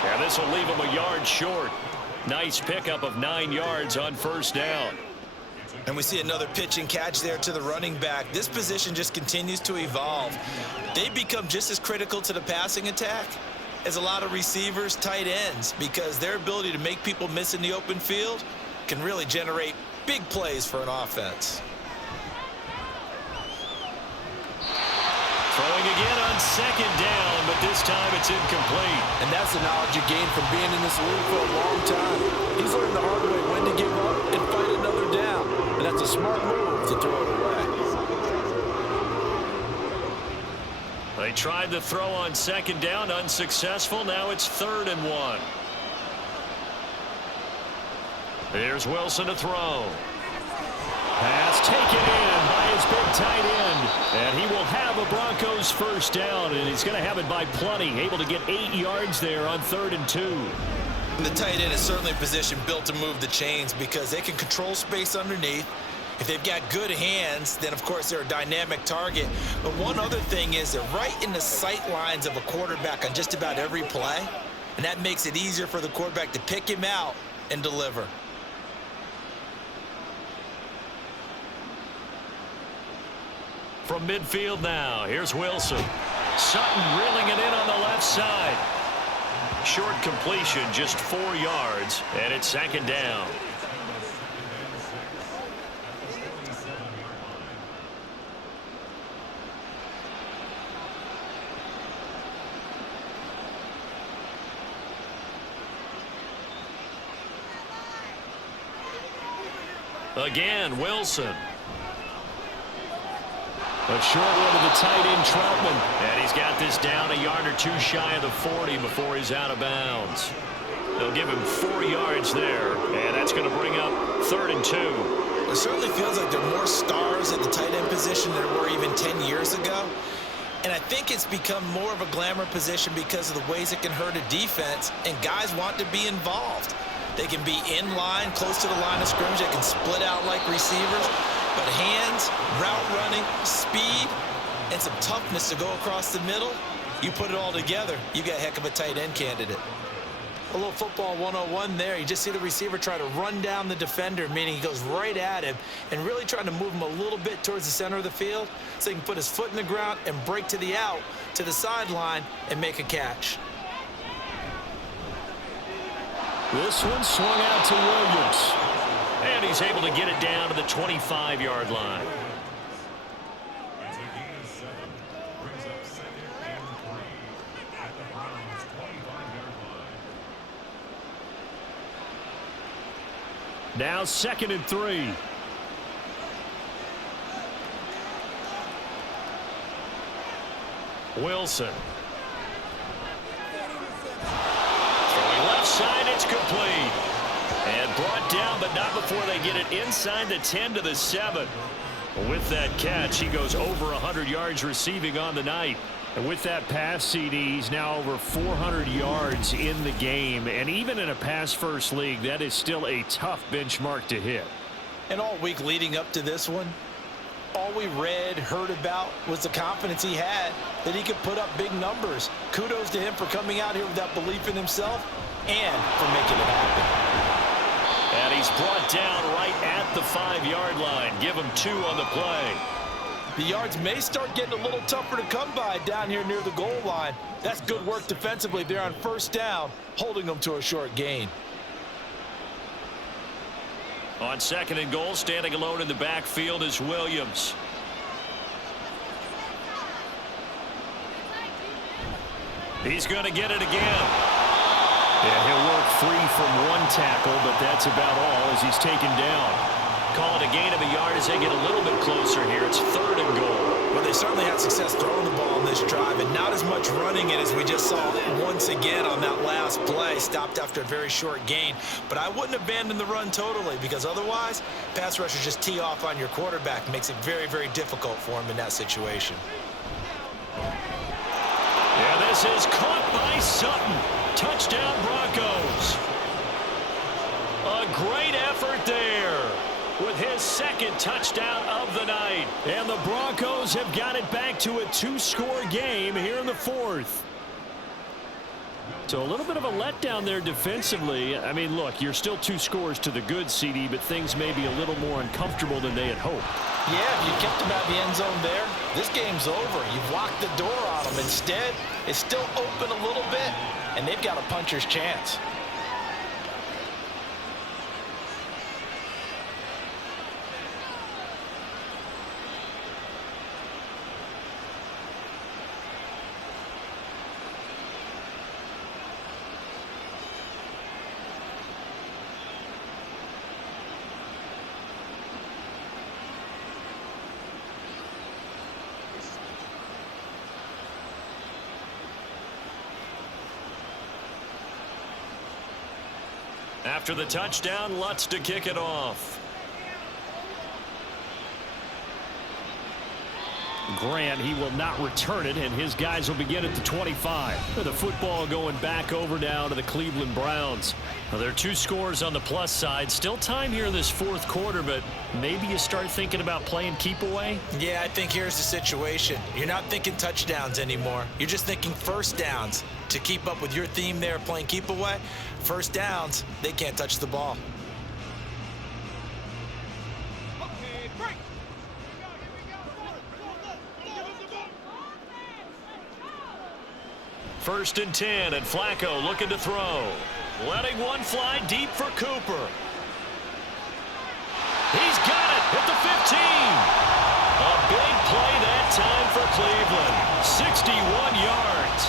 Yeah, this will leave him a yard short. Nice pickup of 9 yards on 1st down. And we see another pitch and catch there to the running back. This position just continues to evolve. They become just as critical to the passing attack as a lot of receivers, tight ends, because their ability to make people miss in the open field can really generate big plays for an offense. Throwing again on 2nd down, but this time it's incomplete. And that's the knowledge you gain from being in this league for a long time. He's learned the hard way when to give up and fight another down. And that's a smart move to throw it away. They tried to throw on 2nd down, unsuccessful. Now it's 3rd and 1. Here's Wilson to throw. Pass taken in by his big tight end. And he will have a Broncos 1st down, and he's going to have it by plenty. Able to get 8 yards there on 3rd and 2. And the tight end is certainly a position built to move the chains because they can control space underneath. If they've got good hands, then of course they're a dynamic target. But one other thing is they're right in the sight lines of a quarterback on just about every play. And that makes it easier for the quarterback to pick him out and deliver. From midfield now, here's Wilson. Sutton reeling it in on the left side. Short completion, just 4 yards, and it's 2nd down. Again, Wilson. A short one to the tight end, Troutman. And he's got this down a yard or 2 shy of the 40 before he's out of bounds. They'll give him 4 yards there, and that's going to bring up 3rd and 2. It certainly feels like there are more stars at the tight end position than there were even 10 years ago. And I think it's become more of a glamour position because of the ways it can hurt a defense, and guys want to be involved. They can be in line, close to the line of scrimmage. They can split out like receivers. But hands, route running, speed, and some toughness to go across the middle, you put it all together, you got a heck of a tight end candidate. A little football 101 there. You just see the receiver try to run down the defender, meaning he goes right at him and really trying to move him a little bit towards the center of the field so he can put his foot in the ground and break to the out, to the sideline, and make a catch. This one swung out to Williams. And he's able to get it down to the 25-yard line. Now 2nd and 3. Wilson. Throwing left side, it's complete. And brought down, but not before they get it inside the 10 to the 7. With that catch, he goes over 100 yards receiving on the night. And with that pass, CD, he's now over 400 yards in the game. And even in a pass-first league, that is still a tough benchmark to hit. And all week leading up to this one, all we read, heard about was the confidence he had that he could put up big numbers. Kudos to him for coming out here with that belief in himself and for making it happen. And he's brought down right at the 5-yard line. Give him 2 on the play. The yards may start getting a little tougher to come by down here near the goal line. That's good work defensively there on 1st down, holding them to a short gain. On 2nd and goal, standing alone in the backfield is Williams. He's going to get it again. Yeah, he'll work free from 1 tackle, but that's about all as he's taken down. call it a gain of a yard as they get a little bit closer here. It's 3rd and goal. Well, they certainly had success throwing the ball on this drive, and not as much running it as we just saw once again on that last play. Stopped after a very short gain. But I wouldn't abandon the run totally, because otherwise, pass rushers just tee off on your quarterback. Makes it very, very difficult for him in that situation. Yeah, this is caught by Sutton. Touchdown, Broncos. A great effort there with his 2nd touchdown of the night. And the Broncos have got it back to a 2-score game here in the 4th. So a little bit of a letdown there defensively. I mean, look, you're still 2 scores to the good, CD, but things may be a little more uncomfortable than they had hoped. Yeah, if you kept them out of the end zone there, this game's over. You've locked the door on them. Instead, it's still open a little bit, and they've got a puncher's chance. After the touchdown, Lutz to kick it off. Grant, he will not return it, and his guys will begin at the 25. The football going back over now to the Cleveland Browns. Well, there are 2 scores on the plus side. Still time here in this 4th quarter, but maybe you start thinking about playing keep away? Yeah, I think here's the situation. You're not thinking touchdowns anymore. You're just thinking first downs. To keep up with your theme there, playing keep away, first downs, they can't touch the ball. First and 10, and Flacco looking to throw. Letting one fly deep for Cooper. He's got it at the 15. A big play that time for Cleveland. 61 yards.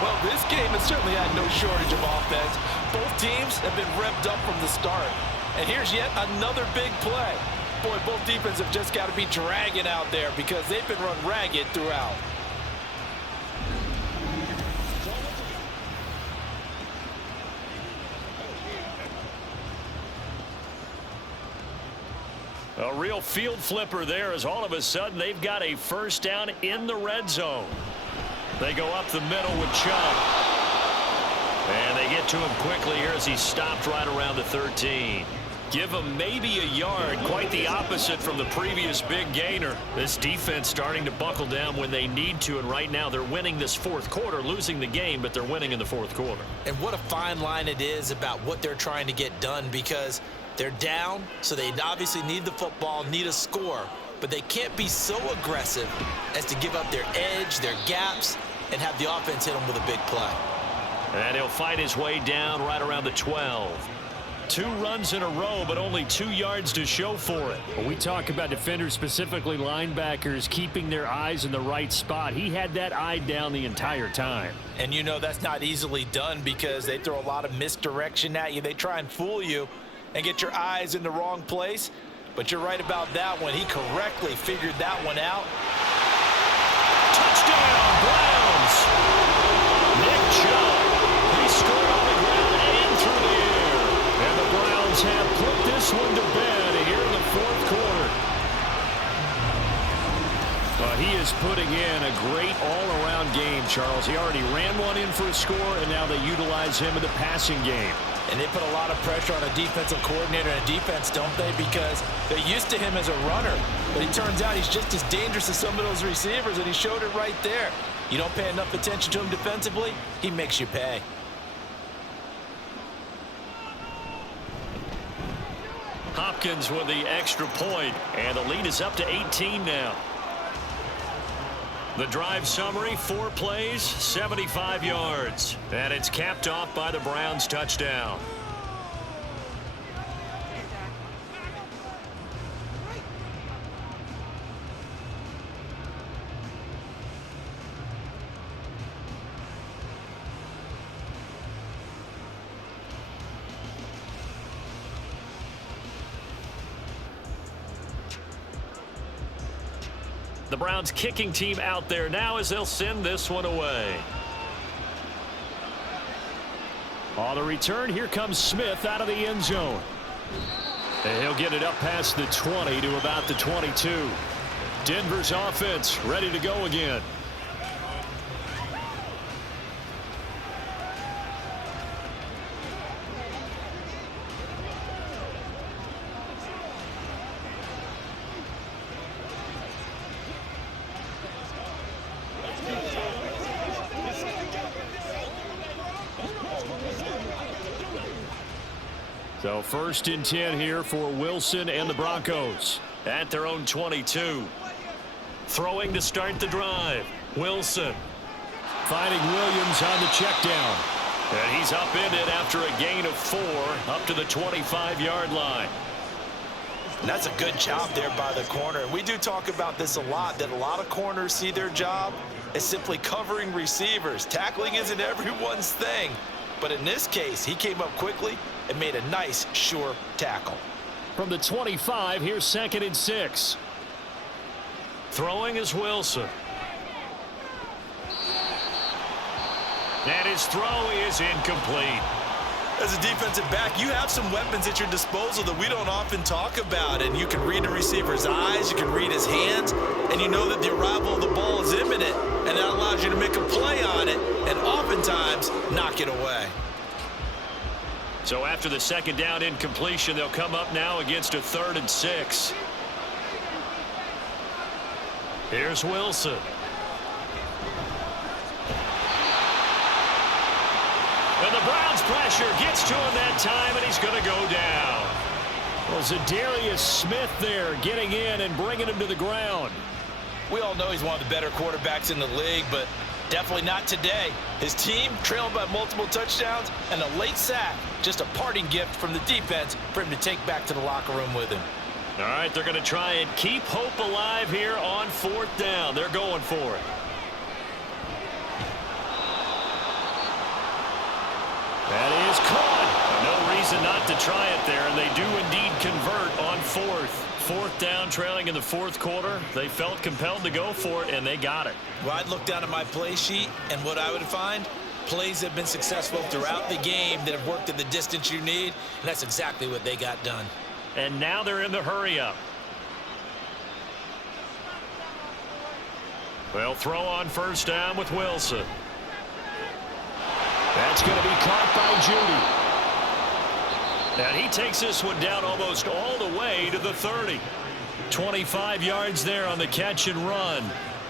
Well, this game has certainly had no shortage of offense. Both teams have been revved up from the start. And here's yet another big play. Boy, both defenses have just got to be dragging out there because they've been run ragged throughout. A real field flipper there as all of a sudden they've got a first down in the red zone. They go up the middle with Chubb. And they get to him quickly here as he stopped right around the 13. Give him maybe a yard, quite the opposite from the previous big gainer. This defense starting to buckle down when they need to, and right now they're winning this 4th quarter, losing the game, but they're winning in the 4th quarter. And what a fine line it is about what they're trying to get done, because they're down, so they obviously need the football, need a score, but they can't be so aggressive as to give up their edge, their gaps, and have the offense hit them with a big play. And he'll fight his way down right around the 12. 2 runs in a row, but only 2 yards to show for it. When we talk about defenders, specifically linebackers, keeping their eyes in the right spot, he had that eye down the entire time. And you know that's not easily done because they throw a lot of misdirection at you. They try and fool you and get your eyes in the wrong place. But you're right about that one. He correctly figured that one out. Touchdown, Browns! Nick Chubb. He scored on the ground and through the air. And the Browns have put this one to bed here in the 4th quarter. He is putting in a great all-around game, Charles. He already ran one in for a score, and now they utilize him in the passing game. And they put a lot of pressure on a defensive coordinator and a defense, don't they? Because they're used to him as a runner. But it turns out he's just as dangerous as some of those receivers, and he showed it right there. You don't pay enough attention to him defensively, he makes you pay. Hopkins with the extra point, and the lead is up to 18 now. The drive summary, 4 plays, 75 yards. And it's capped off by the Browns touchdown. The Browns kicking team out there now as they'll send this one away. On the return, here comes Smith out of the end zone. And he'll get it up past the 20 to about the 22. Denver's offense ready to go again. So 1st and 10 here for Wilson and the Broncos at their own 22. Throwing to start the drive. Wilson finding Williams on the check down. And he's upended after a gain of 4 up to the 25-yard line. And that's a good job there by the corner. We do talk about this a lot, that a lot of corners see their job as simply covering receivers. Tackling isn't everyone's thing. But in this case, he came up quickly and made a nice, sure tackle. From the 25, here's 2nd and 6. Throwing is Wilson. And his throw is incomplete. As a defensive back, you have some weapons at your disposal that we don't often talk about. And you can read the receiver's eyes, you can read his hands, and you know that the arrival of the ball is imminent. And that allows you to make a play on it and oftentimes knock it away. So after the 2nd down incompletion, they'll come up now against a 3rd and 6. Here's Wilson. And the Browns pressure gets to him that time, and he's going to go down. Well, Zadarius Smith there getting in and bringing him to the ground. We all know he's one of the better quarterbacks in the league, but definitely not today. His team trailing by multiple touchdowns and a late sack. Just a parting gift from the defense for him to take back to the locker room with him. All right, they're going to try and keep hope alive here on 4th down. They're going for it. That is caught. No reason not to try it there, and they do indeed convert on 4th. 4th down, trailing in the 4th quarter. They felt compelled to go for it, and they got it. Well, I'd look down at my play sheet, and what I would find, plays have been successful throughout the game that have worked at the distance you need, and that's exactly what they got done. And now they're in the hurry-up. They'll throw on 1st down with Wilson. That's going to be caught by Judy. And he takes this one down almost all the way to the 30. 25 yards there on the catch and run.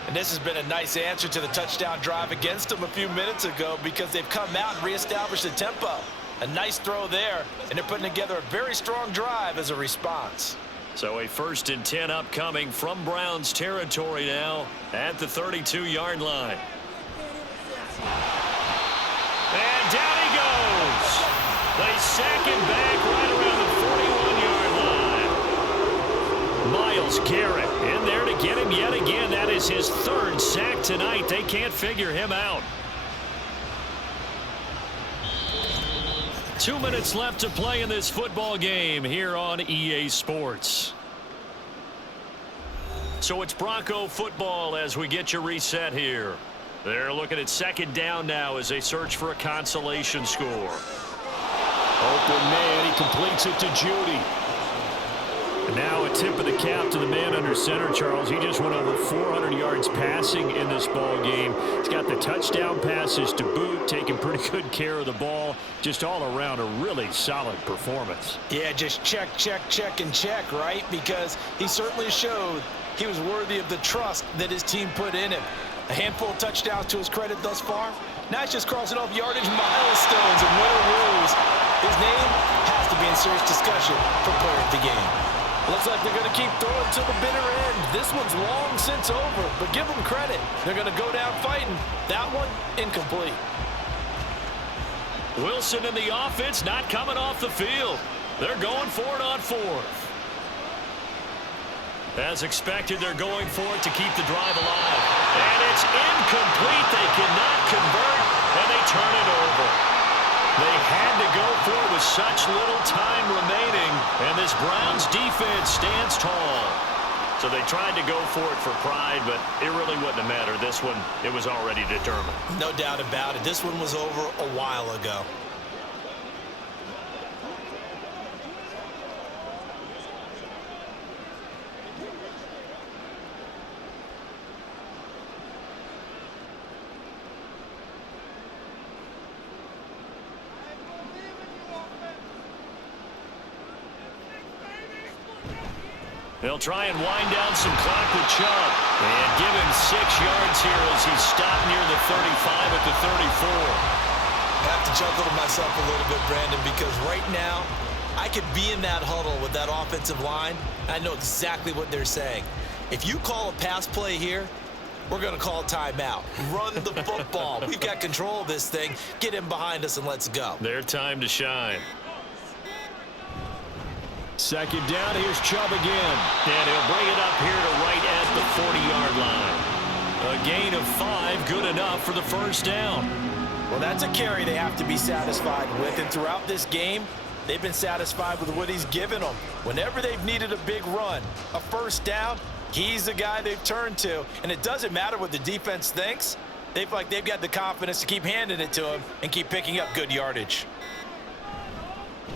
And this has been a nice answer to the touchdown drive against them a few minutes ago because they've come out and reestablished the tempo. A nice throw there, and they're putting together a very strong drive as a response. So a 1st and 10 upcoming from Browns territory now at the 32-yard line. And down he goes. They sack him back right around the 41-yard line. Myles Garrett in there to get him yet again. That is his 3rd sack tonight. They can't figure him out. 2 minutes left to play in this football game here on EA Sports. So it's Bronco football as we get you reset here. They're looking at 2nd down now as they search for a consolation score. Open man, he completes it to Judy. And now a tip of the cap to the man under center, Charles. He just went over 400 yards passing in this ball game. He's got the touchdown passes to boot, taking pretty good care of the ball. Just all around a really solid performance. Yeah, just check, and check, right? Because he certainly showed he was worthy of the trust that his team put in him. A handful of touchdowns to his credit thus far. Now he's just crossing off yardage milestones, and win or lose, his name has to be in serious discussion for player of the game. Looks like they're going to keep throwing to the bitter end. This one's long since over, but give them credit. They're going to go down fighting. That one, incomplete. Wilson and the offense not coming off the field. They're going for it on 4th. As expected, they're going for it to keep the drive alive. And it's incomplete. They cannot convert, and they turn it over. They had to go for it with such little time remaining, and this Browns defense stands tall. So they tried to go for it for pride, but it really wouldn't have mattered. This one, it was already determined. No doubt about it. This one was over a while ago. They'll try and wind down some clock with Chubb. And give him 6 yards here as he stopped near the 35 at the 34. I have to chuckle to myself a little bit, Brandon, because right now I could be in that huddle with that offensive line. I know exactly what they're saying. If you call a pass play here, we're going to call timeout. Run the football. We've got control of this thing. Get him behind us and let's go. Their time to shine. Second down, here's Chubb again. And he'll bring it up here to right at the 40-yard line. A gain of 5, good enough for the first down. Well, that's a carry they have to be satisfied with. And throughout this game, they've been satisfied with what he's given them. Whenever they've needed a big run, a first down, he's the guy they've turned to. And it doesn't matter what the defense thinks. They've got the confidence to keep handing it to him and keep picking up good yardage.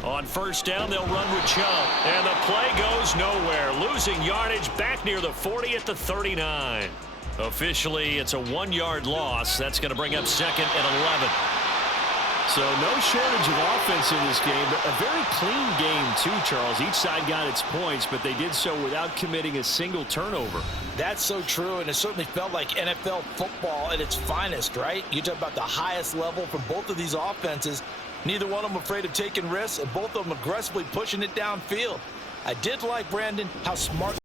On first down, they'll run with Chubb. And the play goes nowhere. Losing yardage back near the 40 at the 39. Officially, it's a 1-yard loss. That's going to bring up 2nd and 11. So no shortage of offense in this game, but a very clean game too, Charles. Each side got its points, but they did so without committing a single turnover. That's so true, and it certainly felt like NFL football at its finest, right? You talk about the highest level for both of these offenses. Neither one of them afraid of taking risks, and both of them aggressively pushing it downfield. I did like, Brandon, how smart